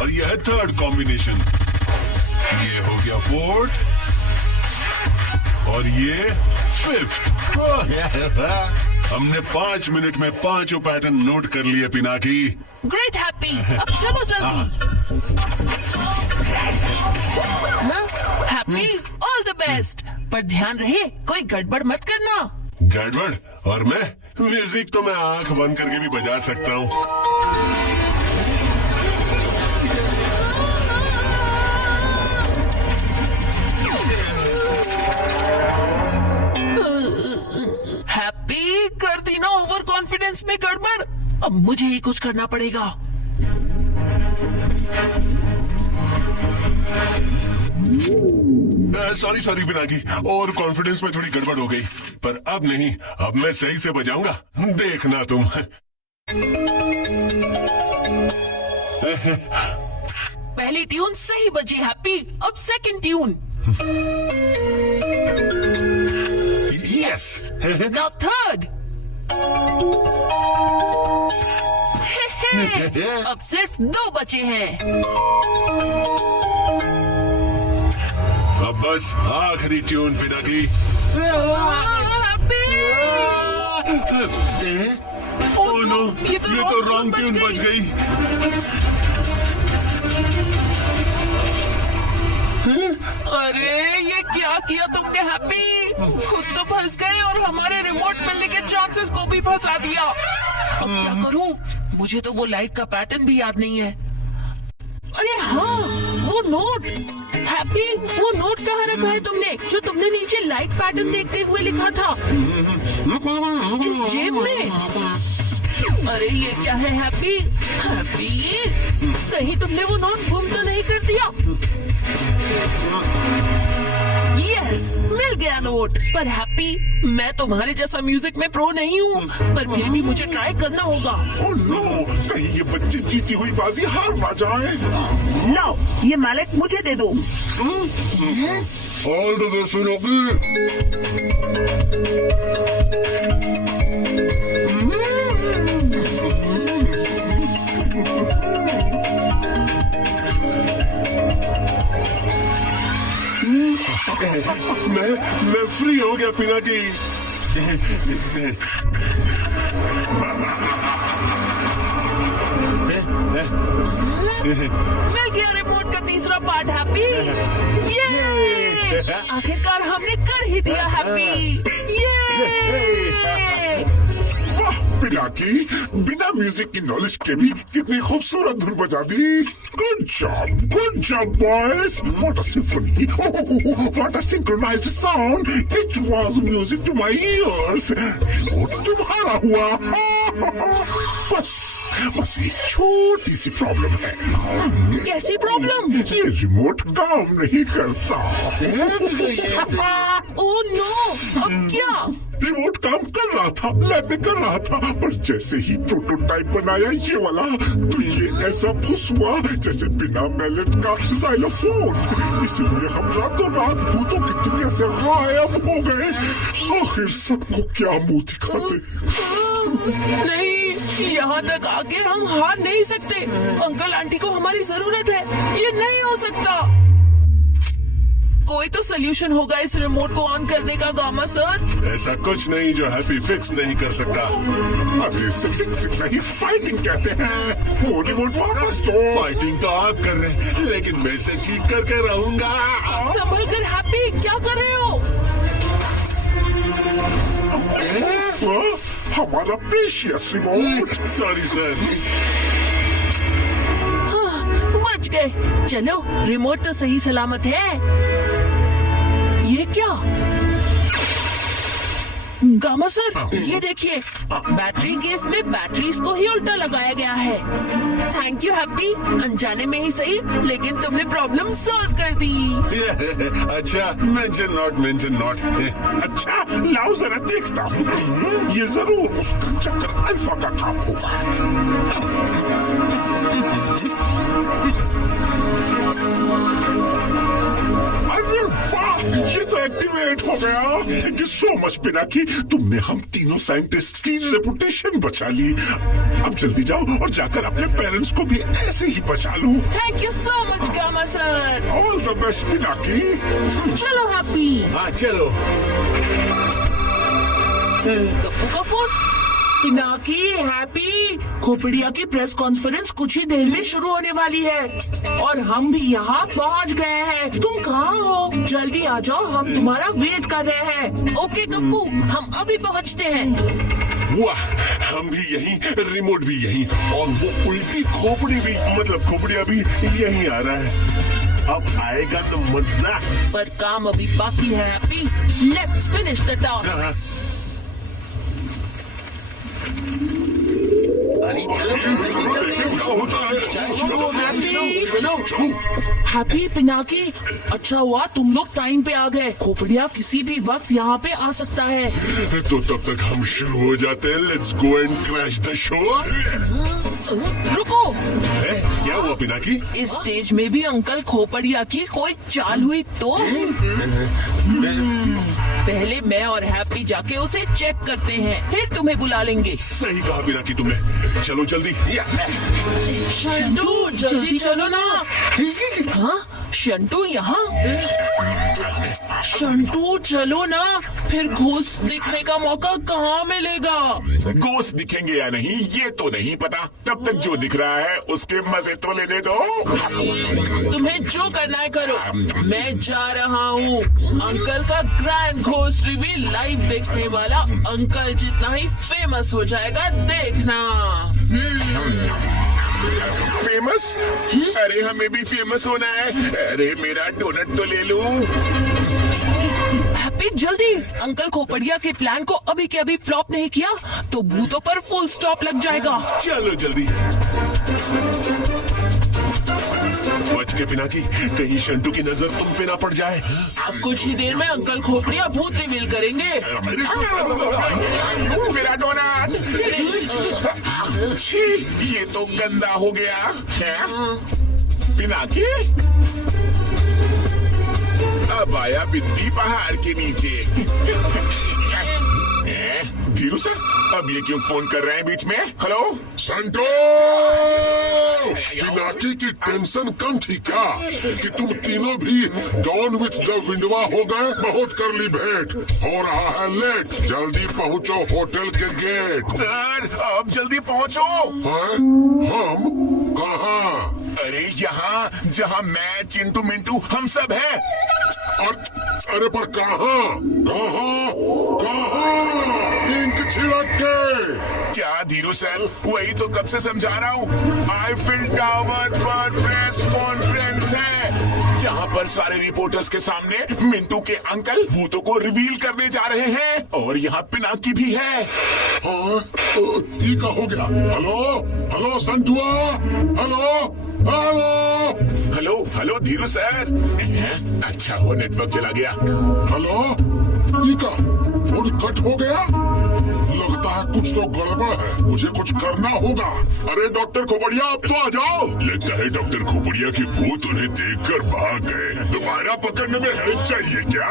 और ये है थर्ड कॉम्बिनेशन। ये हो गया फोर्थ और ये फिफ्थ। हमने 5 मिनट में 5 पैटर्न नोट कर लिए पिनाकी। ग्रेट हैप्पी, अब चलो जल्दी। Happy, all the best. पर ध्यान रहे, कोई गड़बड़ मत करना। गड़बड़, और मैं म्यूजिक तो मैं आंख बंद करके भी बजा सकता हूँ। हैप्पी, कर दी ना ओवर कॉन्फिडेंस में गड़बड़। अब मुझे ही कुछ करना पड़ेगा। सॉरी पिनाकी, और कॉन्फिडेंस में थोड़ी गड़बड़ हो गई, पर अब नहीं, अब मैं सही से बजाऊंगा, देखना तुम। पहली ट्यून सही बजी हैप्पी, अब second tune. Yes. Now third. अब सिर्फ 2 बचे हैं। अब बस आखिरी ट्यून पिनाकी। ओह नो, ये तो रॉन्ग ट्यून बज गई। अरे ये क्या किया तुमने हैप्पी? खुद तो फंस गए और हमारे रिमोट मिलने के चांसेस को भी फंसा दिया। अब क्या करूं? मुझे तो वो लाइट का पैटर्न भी याद नहीं है। अरे हाँ, वो नोट। हैप्पी, वो नोट कहाँ रखा है तुमने, जो तुमने नीचे लाइट पैटर्न देखते हुए लिखा था? इस जेब में। अरे ये क्या है हैप्पी? हैप्पी, कहीं तुमने वो नोट गुम तो नहीं कर दिया? यस, मिल गया नोट। पर हैप्पी, मैं तुम्हारे जैसा म्यूजिक में प्रो नहीं हूँ, पर फिर भी मुझे ट्राई करना होगा। ओह नो, कहीं ये बच्चे जीती हुई बाजी हार ना जाए। लो, ये मैलेट मुझे दे दो। All the way Pinaki. मैं फ्री हो गया पिनाकी। मिल गया रिमोट का तीसरा पार्ट हैप्पी। ये आखिरकार हमने कर ही दिया हैप्पी। ये पिनाकी, बिना म्यूजिक की नॉलेज के भी कितनी खूबसूरत धुन बजा दी। Good job boys. What a symphony, what a synchronised sound. It was music to my ears. तुम्हारा हुआ। बस एक छोटी सी प्रॉब्लम है। कैसी प्रॉब्लम? ये रिमोट काम नहीं करता। ओह नो, अब क्या? रिमोट काम कर रहा था, लैब में कर रहा था, पर जैसे ही प्रोटोटाइप बनाया ये वाला, तो ये ऐसा फुस हुआ जैसे बिना मैलेट का जाइलोफोन। इसलिए हम रातों रात भूतों की दुनिया से गायब हो गए। आखिर सबको क्या मुंह दिखाते। नहीं, यहाँ तक आके हम हार नहीं सकते। अंकल आंटी को हमारी जरूरत है, ये नहीं हो सकता। कोई तो सोल्यूशन होगा इस रिमोट को ऑन करने का गामा सर। ऐसा कुछ नहीं जो हैप्पी फिक्स नहीं कर सकता। अरे इसे फिक्सिंग नहीं, फाइटिंग कहते हैं। वो रिमोट वापस दो। फाइटिंग तो आप कर रहे हैं, लेकिन मैं इसे ठीक करके रहूंगा। संभल कर हैप्पी, क्या कर रहे हो? हमारा प्रेशियस रिमोट। Sorry sir. बच गए। चलो, रिमोट तो सही सलामत है। ये क्या? गामा सर, ये देखिए, बैटरी केस में बैटरीज को ही उल्टा लगाया गया है। थैंक यू हैप्पी, अनजाने में ही सही, लेकिन तुमने प्रॉब्लम सॉल्व कर दी। अच्छा, मेंशन नॉट। अच्छा, लाओ जरा देखता हूँ। ये जरूर उस चक्कर अल्फा का काम होगा। अरे वाह, ये तो एक्टिवेट हो गया। Thank you so much Pinaki, तुमने हम तीनों साइंटिस्ट की रेपुटेशन बचा ली। अब जल्दी जाओ और जाकर अपने पेरेंट्स को भी ऐसे ही बचा लो। Thank you so much Gama sir. All the best Pinaki. चलो हैप्पी। हाँ चलो। गप्पू का फोन। पिनाकी, हैप्पी, खोपड़िया की प्रेस कॉन्फ्रेंस कुछ ही देर में शुरू होने वाली है और हम भी यहाँ पहुँच गए हैं। तुम कहाँ हो? जल्दी आ जाओ, हम तुम्हारा वेट कर रहे हैं। ओके गप्पू, हम अभी पहुँचते हैं। वाह, हम भी यहीं, रिमोट भी यहीं और वो उल्टी खोपड़ी भी, मतलब खोपड़िया भी यहीं आ रहा है। अब आएगा तो मजा। पर काम अभी बाकी है happy. Let's finish the task. Happy, Pinaki, अच्छा हुआ तुम लोग टाइम पे आ गए। खोपड़िया किसी भी वक्त यहाँ पे आ सकता है। तो तब तक हम शुरू हो जाते हैं। Let's go and crash the show. रुको, क्या हुआ पिनाकी? इस स्टेज में भी अंकल खोपड़िया की कोई चाल हुई तो? पहले मैं और हैप्पी जाके उसे चेक करते हैं, फिर तुम्हें बुला लेंगे। सही कहा पिनाकी तुमने। चलो जल्दी। शंटू जल्दी चलो ना। हाँ, शंटू यहाँ? शंटू चलो ना, फिर घोस्ट दिखने का मौका कहाँ मिलेगा? गोश्त दिखेंगे या नहीं ये तो नहीं पता, तब तक जो दिख रहा है उसके मजे तो लेने दो। तुम्हें जो करना है करो, मैं जा रहा हूँ। अंकल का ग्रैंड घोस्ट रिवील लाइव देखने वाला अंकल जितना ही फेमस हो जाएगा, देखना। फेमस? अरे हमें भी फेमस होना है। अरे मेरा डोनट तो ले लूं। हैप्पी जल्दी, अंकल खोपड़िया के प्लान को अभी के अभी फ्लॉप नहीं किया तो भूतों पर फुल स्टॉप लग जाएगा। चलो जल्दी। बच के पिनाकी, कहीं शंटू की नजर तुम पे ना पड़ जाए। अब कुछ ही देर में अंकल खोपड़िया भूत रिवील करेंगे। मेरा डोनट। छी, ये तो गंदा हो गया है। पिनाकी, अब आया बिद्दी पहाड़ के नीचे। धीरू सर, अब ये क्यों फोन कर रहे हैं बीच में? हेलो संटो, पिनाकी की टेंशन कम थी क्या कि तुम तीनों भी गॉन विथ द विंडवा हो गए? बहुत कर ली भेंट, हो रहा है लेट। जल्दी पहुंचो होटल के गेट। सर अब जल्दी पहुंचो। हैं? हम कहाँ? अरे यहाँ जहाँ मैं, चिंटू मिंटू हम सब हैं। अरे पर कहाँ? कहाँ? कहाँ? इंक छिड़क के। क्या धीरू सर, वही तो कब से समझा रहा हूँ। आईफिल टावर पर प्रेस कॉन्फ्रेंस है, जहाँ पर सारे रिपोर्टर्स के सामने मिंटू के अंकल भूतों को रिवील करने जा रहे हैं और यहाँ पिनाकी भी है। हाँ, ठीक हो गया। Hello hello Santua, hello hello hello hello Dhiru sir. अच्छा हो नेटवर्क चला गया। हेलो, ईका फोन कट हो गया। लगता है कुछ तो गड़बड़ है, मुझे कुछ करना होगा। अरे डॉक्टर खोपड़िया, अब तो आ जाओ। लगता है डॉक्टर खोपड़िया की भूत उन्हें देखकर भाग गए। दोबारा पकड़ने में हेल्प चाहिए क्या?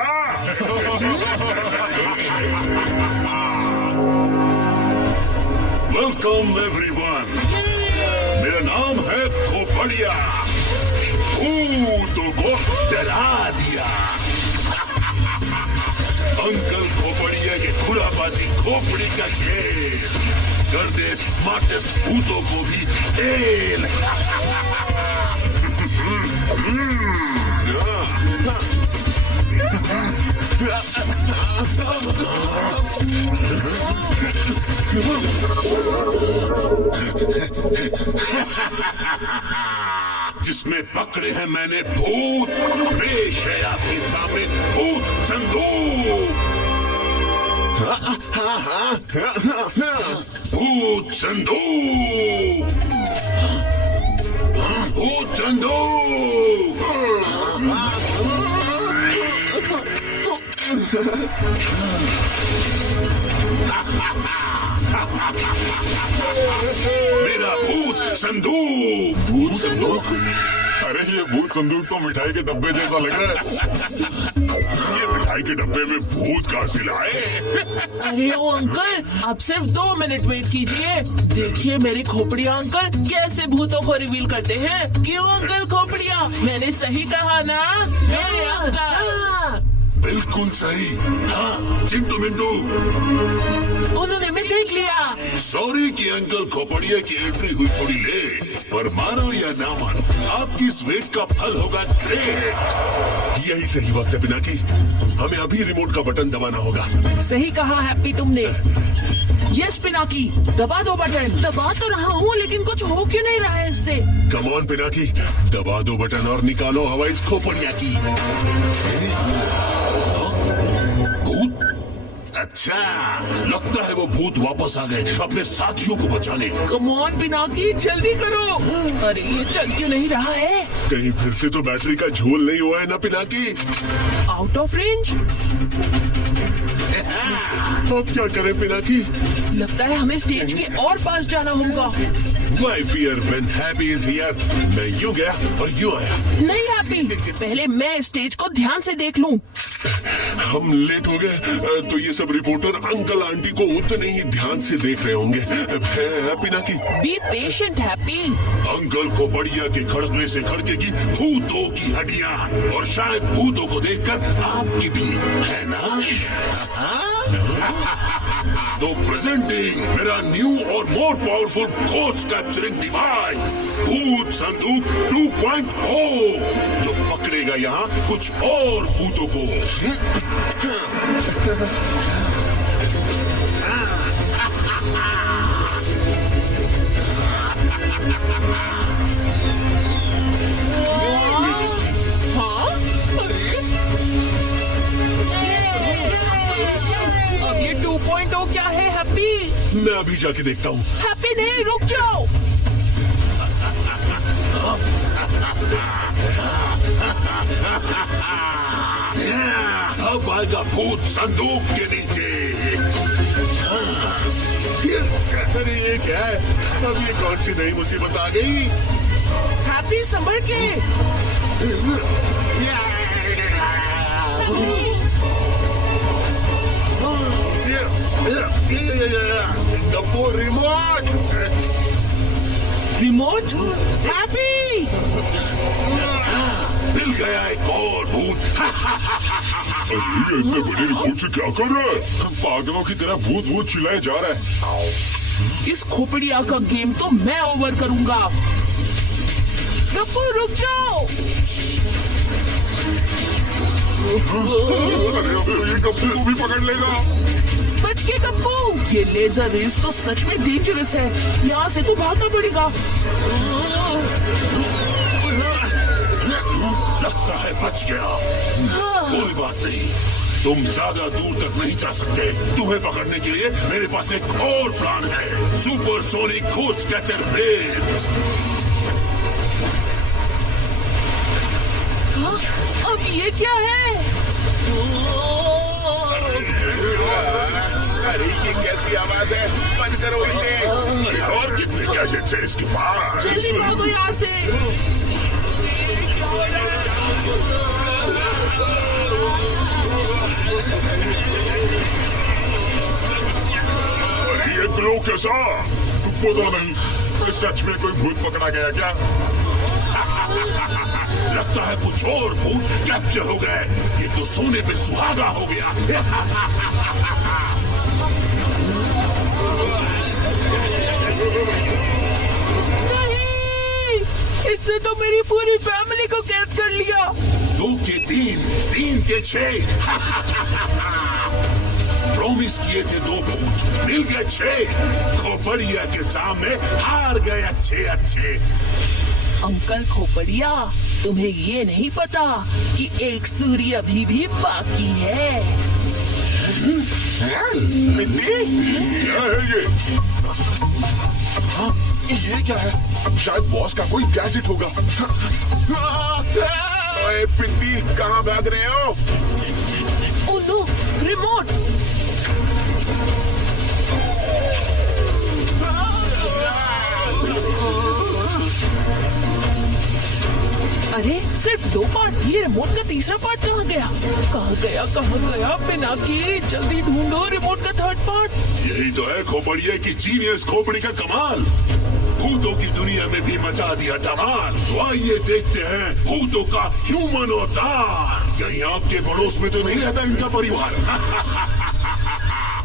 वेलकम एवरीवन, मेरा नाम है खोपड़िया। भूतों को डरा दिया। अंकल खोपड़िया के खुरापाती खोपड़ी का खेल कर दे स्मार्टेस्ट भूतों को भी फेल। जिसमें पकड़े हैं मैंने भूत, पेश है आपके सामने भूत संदूक। भूत संदूक, भूत संदूक। मेरा भूत संदूक। भूत संदूक? अरे ये भूत संदूक तो मिठाई के डब्बे जैसा लग रहा है। ये मिठाई के डब्बे में भूत कहाँ से लाए? अरे ओ अंकल, आप सिर्फ 2 मिनट वेट कीजिए। देखिए मेरे खोपड़िया अंकल कैसे भूतों को रिवील करते हैं। क्यों अंकल खोपड़िया, मैंने सही कहा ना? मेरे अंकल। बिल्कुल सही। हाँ चिंटू मिंटू, उन्होंने मैं देख लिया। सॉरी कि अंकल खोपड़िया की एंट्री हुई थोड़ी लेट, पर मानो या ना मानो आपकी इस वेट का फल होगा ग्रेट। यही सही वक्त है पिनाकी, हमें अभी रिमोट का बटन दबाना होगा। सही कहा हैप्पी तुमने। यस पिनाकी, दबा दो बटन। दबा तो रहा हूँ लेकिन कुछ हो क्यों नहीं रहा है इससे। कम ऑन पिनाकी, दबा दो बटन और निकालो हवा इस खोपड़िया की। भूत? अच्छा, लगता है वो भूत वापस आ गए अपने साथियों को बचाने। कम ऑन पिनाकी, जल्दी करो। अरे ये चल क्यों नहीं रहा है। कहीं फिर से तो बैटरी का झोल नहीं हुआ है ना पिनाकी? Out of range. अब क्या करें पिनाकी? लगता है हमें स्टेज के और पास जाना होगा। Why fear when happy is here? मैं यूं गया और यूं आया। नहीं हैप्पी, पहले मैं स्टेज को ध्यान से देख लूं। हम लेट हो गए तो ये सब रिपोर्टर अंकल आंटी को उतने ही ध्यान से देख रहे होंगे। है Pinaki? Be patient happy. Uncle को बढ़िया के खड़कने से खड़केगी भूतों की हड्डियां, और शायद भूतों को देखकर आपकी भी, है ना? तो प्रेजेंटिंग मेरा न्यू और more powerful ghost capturing device, भूत संदूक 2.0, जो पकड़ेगा यहाँ कुछ और भूतों को। अब ये 2.0 क्या है हैप्पी? मैं अभी जाके देखता हूँ। हैप्पी नहीं, रुक जाओ। अब आएगा भूत संदूक के नीचे। अरे ये क्या है? अब ये कौन सी नई मुसीबत आ गई? हैप्पी संभल के। गप्पू रिमोट। रिमोट? हैप्पी! मिल गया एक और भूत। ये इतने बड़े रिमोट से क्या कर रहा है? पागलों की तरह भूत भूत चिल्लाए जा रहा है। इस खोपड़िया का गेम तो मैं ओवर करूंगा। गप्पू रुक जाओ। अरे अब तो ये गप्पू को भी पकड़ लेगा। बच के गप्पू। ये लेजर रेस तो सच में डेंजरस है। यहाँ से तो भागना पड़ेगा। लगता है बच गया। कोई बात नहीं, तुम ज्यादा दूर तक नहीं जा सकते। तुम्हें पकड़ने के लिए मेरे पास एक और प्लान है, super sonic ghost catcher waves. अब ये क्या है? अरे ये कैसी आवाज है? बंद करो इसे। अरे और कितने गैजेट्स हैं इसके पास? जल्दी भागो यहाँ से। अरे ये ग्लो कैसा? पता नहीं, सच में कोई भूत पकड़ा गया क्या? लगता है कुछ और भूत कैप्चर हो गए। ये तो सोने पे सुहागा हो गया। नहीं, इसने तो मेरी पूरी फैमिली को कैद कर लिया। 2 के 3, 3 के 6। प्रॉमिस किए थे 2 भूत, मिल गए 6। खोपड़िया के सामने हार गए अच्छे अच्छे। अंकल खोपड़िया, तुम्हें ये नहीं पता कि एक सूर्य अभी भी बाकी है। क्या है ये? हाँ, ये क्या है? शायद बॉस का कोई गैजेट होगा। ओए पिंडी, कहाँ भाग रहे हो? Oh no, remote. अरे सिर्फ 2 पार्ट, ये रिमोट का तीसरा पार्ट कहाँ गया? कहाँ गया पिनाकी? जल्दी ढूंढो रिमोट का 3rd पार्ट। यही तो है खोपड़िया की जीनियस खोपड़ी का कमाल। भूतों की दुनिया में भी मचा दिया धमाल। तो आइए देखते हैं भूतों का ह्यूमन अवतार। कहीं आपके पड़ोस में तो नहीं रहता इनका परिवार?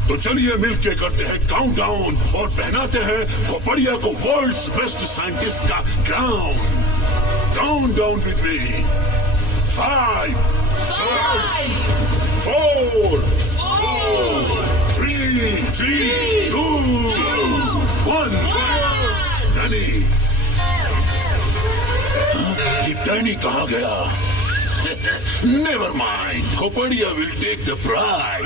तो चलिए मिलके करते हैं काउंटडाउन और पहनाते हैं खोपड़िया को वर्ल्ड्स बेस्ट साइंटिस्ट का crown. Count down with me. 5 4 3 2 1। Danny, ये डैनी कहाँ गया? Never mind, Khopdiya will take the pride.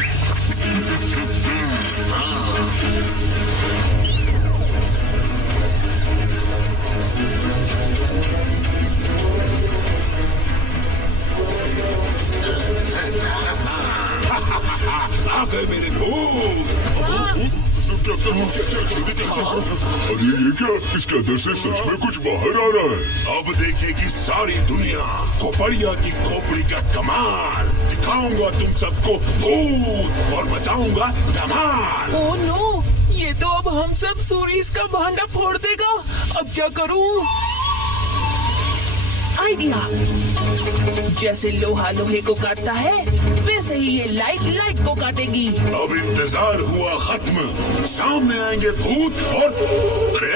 आ गए मेरे भूत। अरे ये क्या? इसके अंदर से सच में कुछ बाहर आ रहा है। अब देखेगी सारी दुनिया खोपड़िया की खोपड़ी का कमाल। दिखाऊंगा तुम सबको भूत और मचाऊंगा धमाल। ओह नो, ये तो अब हम सब सूरीज का भांडा फोड़ देगा। अब क्या करूं? आइडिया। जैसे लोहा लोहे को काटता है, वैसे ही ये लाइट लाइट को काटेगी। अब इंतजार हुआ खत्म। सामने आएंगे भूत और अरे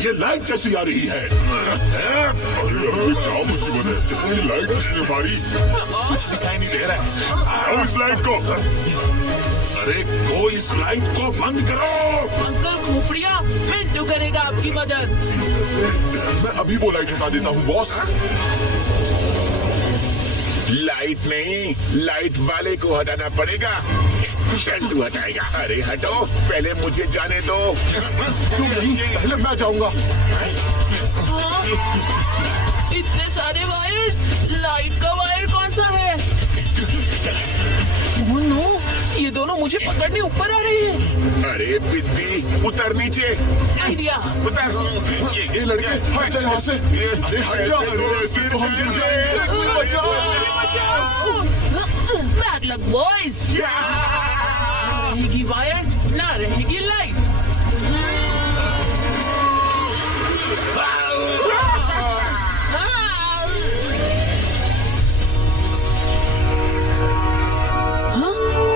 ये लाइट कैसी आ रही है? अरे क्या मुसीबत है? ये लाइट किसने मारी? कुछ दिखाई नहीं दे रहा है। आओ इस लाइट को। अरे कोई इस लाइट को बंद करो। अंकल खोपड़िया, मिंटू करेगा आपकी मदद। मैं अभी वो लाइट हटा देता हूँ बॉस। लाइट नहीं, लाइट वाले को हटाना पड़ेगा। शंटू हटाएगा। अरे हटो, पहले मुझे जाने दो। तुम नहीं, पहले मैं जाऊंगा। इतने सारे वायर्स, लाइट का वायर कौन सा है? ओह नो, ये दोनों मुझे पकड़ने ऊपर आ रहे हैं। अरे बिद्दी, उतर नीचे। आइडिया। उतर। ये लड़के हट जा यहाँ से। अरे हट जा, ऐसे तो हम गिर जाएंगे। बचाओ। Bad luck boys. रहेगी वायर, ना रहेगी लाइट।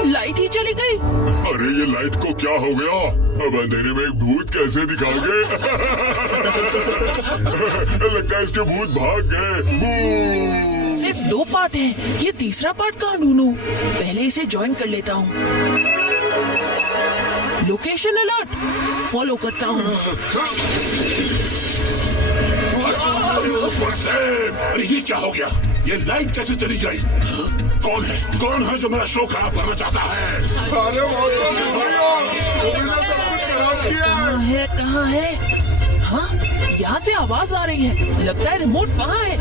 लाइट ही चली गई। अरे ये लाइट को क्या हो गया? अब अंधेरे में एक भूत कैसे दिखाओगे? लगता है इसके भूत भाग गए। सिर्फ 2 पार्ट है, ये तीसरा पार्ट कहाँ ढूंढूं? पहले इसे ज्वाइन कर लेता हूँ। लोकेशन अलर्ट, फॉलो करता हूँ। अरे ये क्या हो गया? ये लाइट कैसे चली गई? कौन है जो मेरा शो खराब करना चाहता है? कहाँ है? हाँ, यहाँ से आवाज आ रही है। लगता है रिमोट वहाँ है।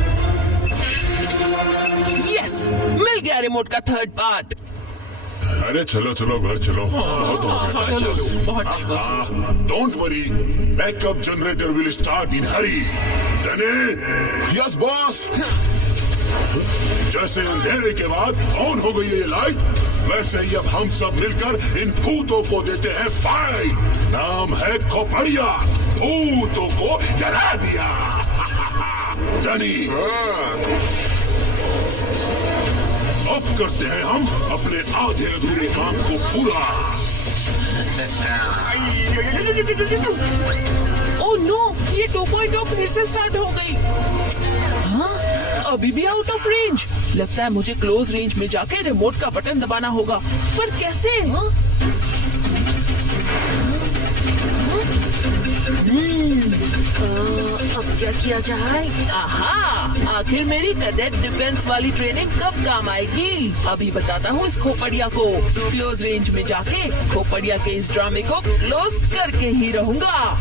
यस, मिल गया रिमोट का 3rd पार्ट। अरे चलो चलो घर चलो। बहुत हो गया। चलो, बहुत don't worry, backup generator will start in Hari. Yes boss. जैसे अंधेरे के बाद ऑन हो गई ये लाइट, वैसे ही अब हम सब मिलकर इन भूतों को देते हैं फाइट। नाम है खोपड़िया, भूतों को डरा दिया। जानी, अब करते हैं हम अपने आधे अधूरे काम को पूरा। ओह नो, ये 2.0 फिर से स्टार्ट हो गई। हाँ, अभी भी आउट ऑफ रेंज। लगता है मुझे क्लोज रेंज में जाके रिमोट का बटन दबाना होगा, पर कैसे? अब क्या किया जाए? आहा, आखिर मेरी कैडेट डिफेंस वाली ट्रेनिंग कब काम आएगी? अभी बताता हूँ इस खोपड़िया को। क्लोज रेंज में जाके खोपड़िया के इस ड्रामे को क्लोज करके ही रहूंगा।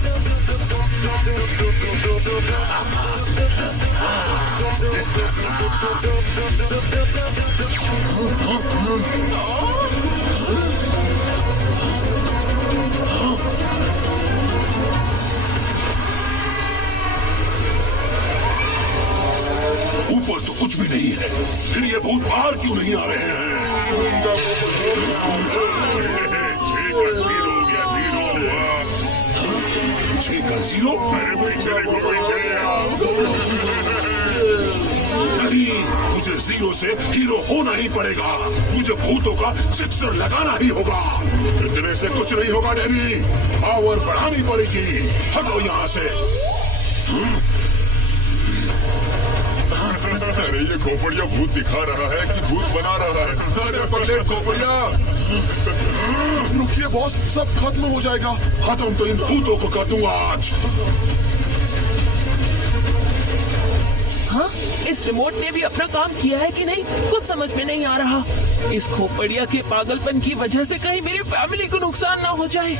ऊपर तो कुछ भी नहीं है, फिर ये भूत बाहर क्यों नहीं आ रहे हैं? 6 का 0 हो गया, 0। 6 का 0? नहीं, मुझे जीरो से हीरो होना ही पड़ेगा। मुझे भूतों का सिक्सर लगाना ही होगा। इतने से कुछ नहीं होगा डैनी, पावर बढ़ानी पड़ेगी। हटो यहाँ से। अरे ये खोपड़िया भूत दिखा रहा है कि भूत बना रहा है। अरे पगले खोपड़िया, रुकिए बॉस, सब खत्म हो जाएगा। खत्म तो इन भूतों को कर दूंगा आज। हाँ, इस रिमोट ने भी अपना काम किया है कि नहीं, कुछ समझ में नहीं आ रहा। इस खोपड़िया के पागलपन की वजह से कहीं मेरी फैमिली को नुकसान ना हो जाए।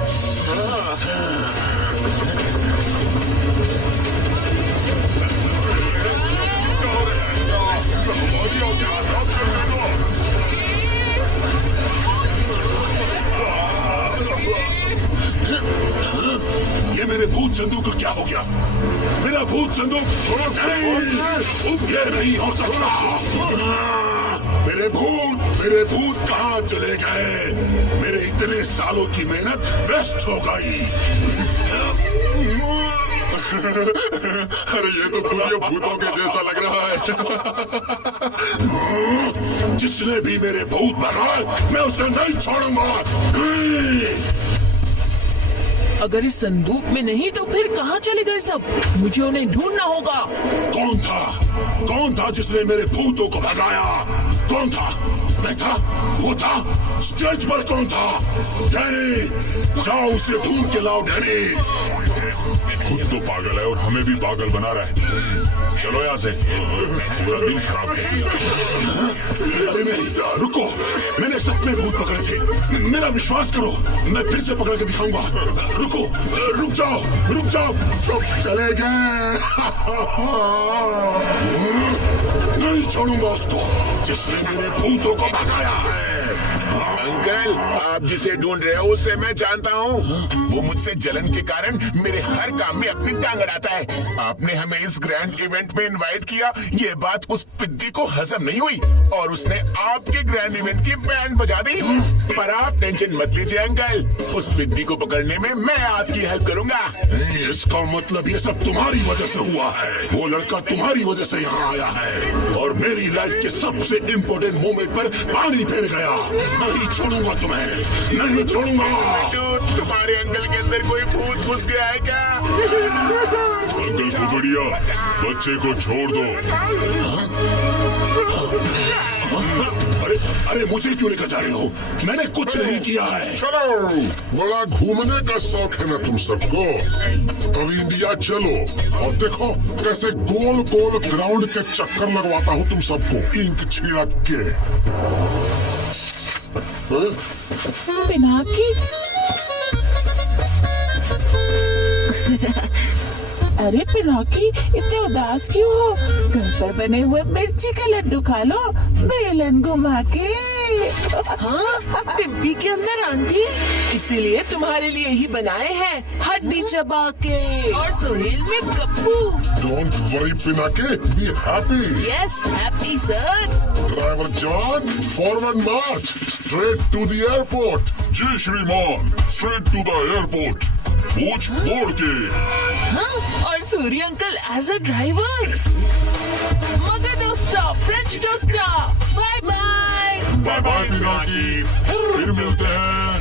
ये मेरे भूत संदूक को क्या हो गया? मेरा भूत संदूक नहीं, ये नहीं हो सकता। मेरे भूत कहाँ चले गए? मेरे इतने सालों की मेहनत वेस्ट हो गई। अरे ये तो पूरे भूतों के जैसा लग रहा है। जिसने भी मेरे भूत भगाए, मैं उसे नहीं छोड़ूंगा। अगर इस संदूक में नहीं तो फिर कहाँ चले गए सब? मुझे उन्हें ढूंढना होगा। कौन था जिसने मेरे भूतों को भगाया? कौन था? मैं था? वो था? स्टेज पर कौन था? डैनी, जाओ उसे ढूंढ के लाओ। डैनी खुद तो पागल है और हमें भी पागल बना रहा है। चलो यहाँ से, पूरा दिन खराब कर दिया। अरे नहीं, रुको, मैंने सच में भूत पकड़े थे। मेरा विश्वास करो, मैं फिर से पकड़ के दिखाऊंगा। रुको, रुक जाओ, सब चले गए। नहीं छोड़ूंगा उसको जिसने मेरे भूतों को भगाया है। अंकल, आप जिसे ढूंढ रहे हो उसे मैं जानता हूँ। वो मुझसे जलन के कारण मेरे हर काम में अपनी टांग अड़ाता है। आपने हमें इस ग्रैंड इवेंट में इनवाइट किया, ये बात उस पिद्दी को हजम नहीं हुई और उसने आपके ग्रैंड इवेंट की बैंड बजा दी। पर आप टेंशन मत लीजिए अंकल, उस पिद्दी को पकड़ने में मैं आपकी हेल्प करूँगा। इसका मतलब ये सब तुम्हारी वजह से हुआ है। वो लड़का तुम्हारी वजह से यहाँ आया है और मेरी लाइफ के सबसे इम्पोर्टेंट मोमेंट पर पानी फेर गया। नहीं छोड़ूंगा तुम्हें, नहीं छोड़ूंगा। तुम्हारे अंकल के अंदर कोई भूत घुस गया है क्या? अंकल खोपड़िया, बच्चे को छोड़ दो। अरे मुझे क्यों लेकर जा रहे हो? मैंने कुछ नहीं किया है। चलो, बड़ा घूमने का शौक है ना तुम सबको। अभी इंडिया चलो और देखो कैसे गोल गोल ग्राउंड के चक्कर लगवाता हूँ तुम सबको इंक छिड़क के। पिनाकी, अरे पिनाकी, इतने उदास क्यों हो? घर पर बने हुए मिर्ची के लड्डू खा लो, बेलन घुमा के। हाँ, टिम्पी के अंदर आंटी, इसीलिए तुम्हारे लिए ही बनाए हैं, हड्डी चबा के। और सोहेल में Gappu. Don't worry Pinaki, be happy. Yes, happy sir. Driver John, forward march, straight to the airport. जी श्रीमान, स्ट्रेट टू द एयरपोर्ट, पूछ मोड़ के। हाँ, और Surya uncle as a driver. मगर डोस्टा, फ्रेंच डोस्टा, bye bye. Bye bye Pinaki, फिर मिलते हैं।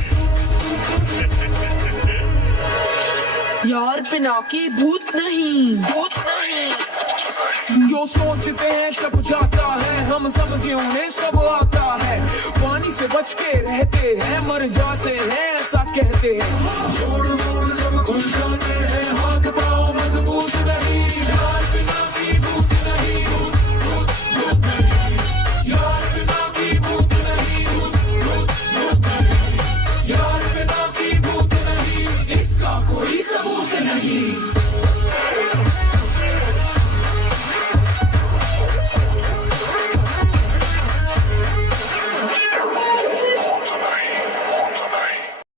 यार पिनाकी, भूत नहीं। जो सोचते हैं सब जाता है, हम समझे उन्हें सब आता है। पानी से बच के रहते हैं, मर जाते हैं ऐसा कहते हैं। सब खुल जाते हैं।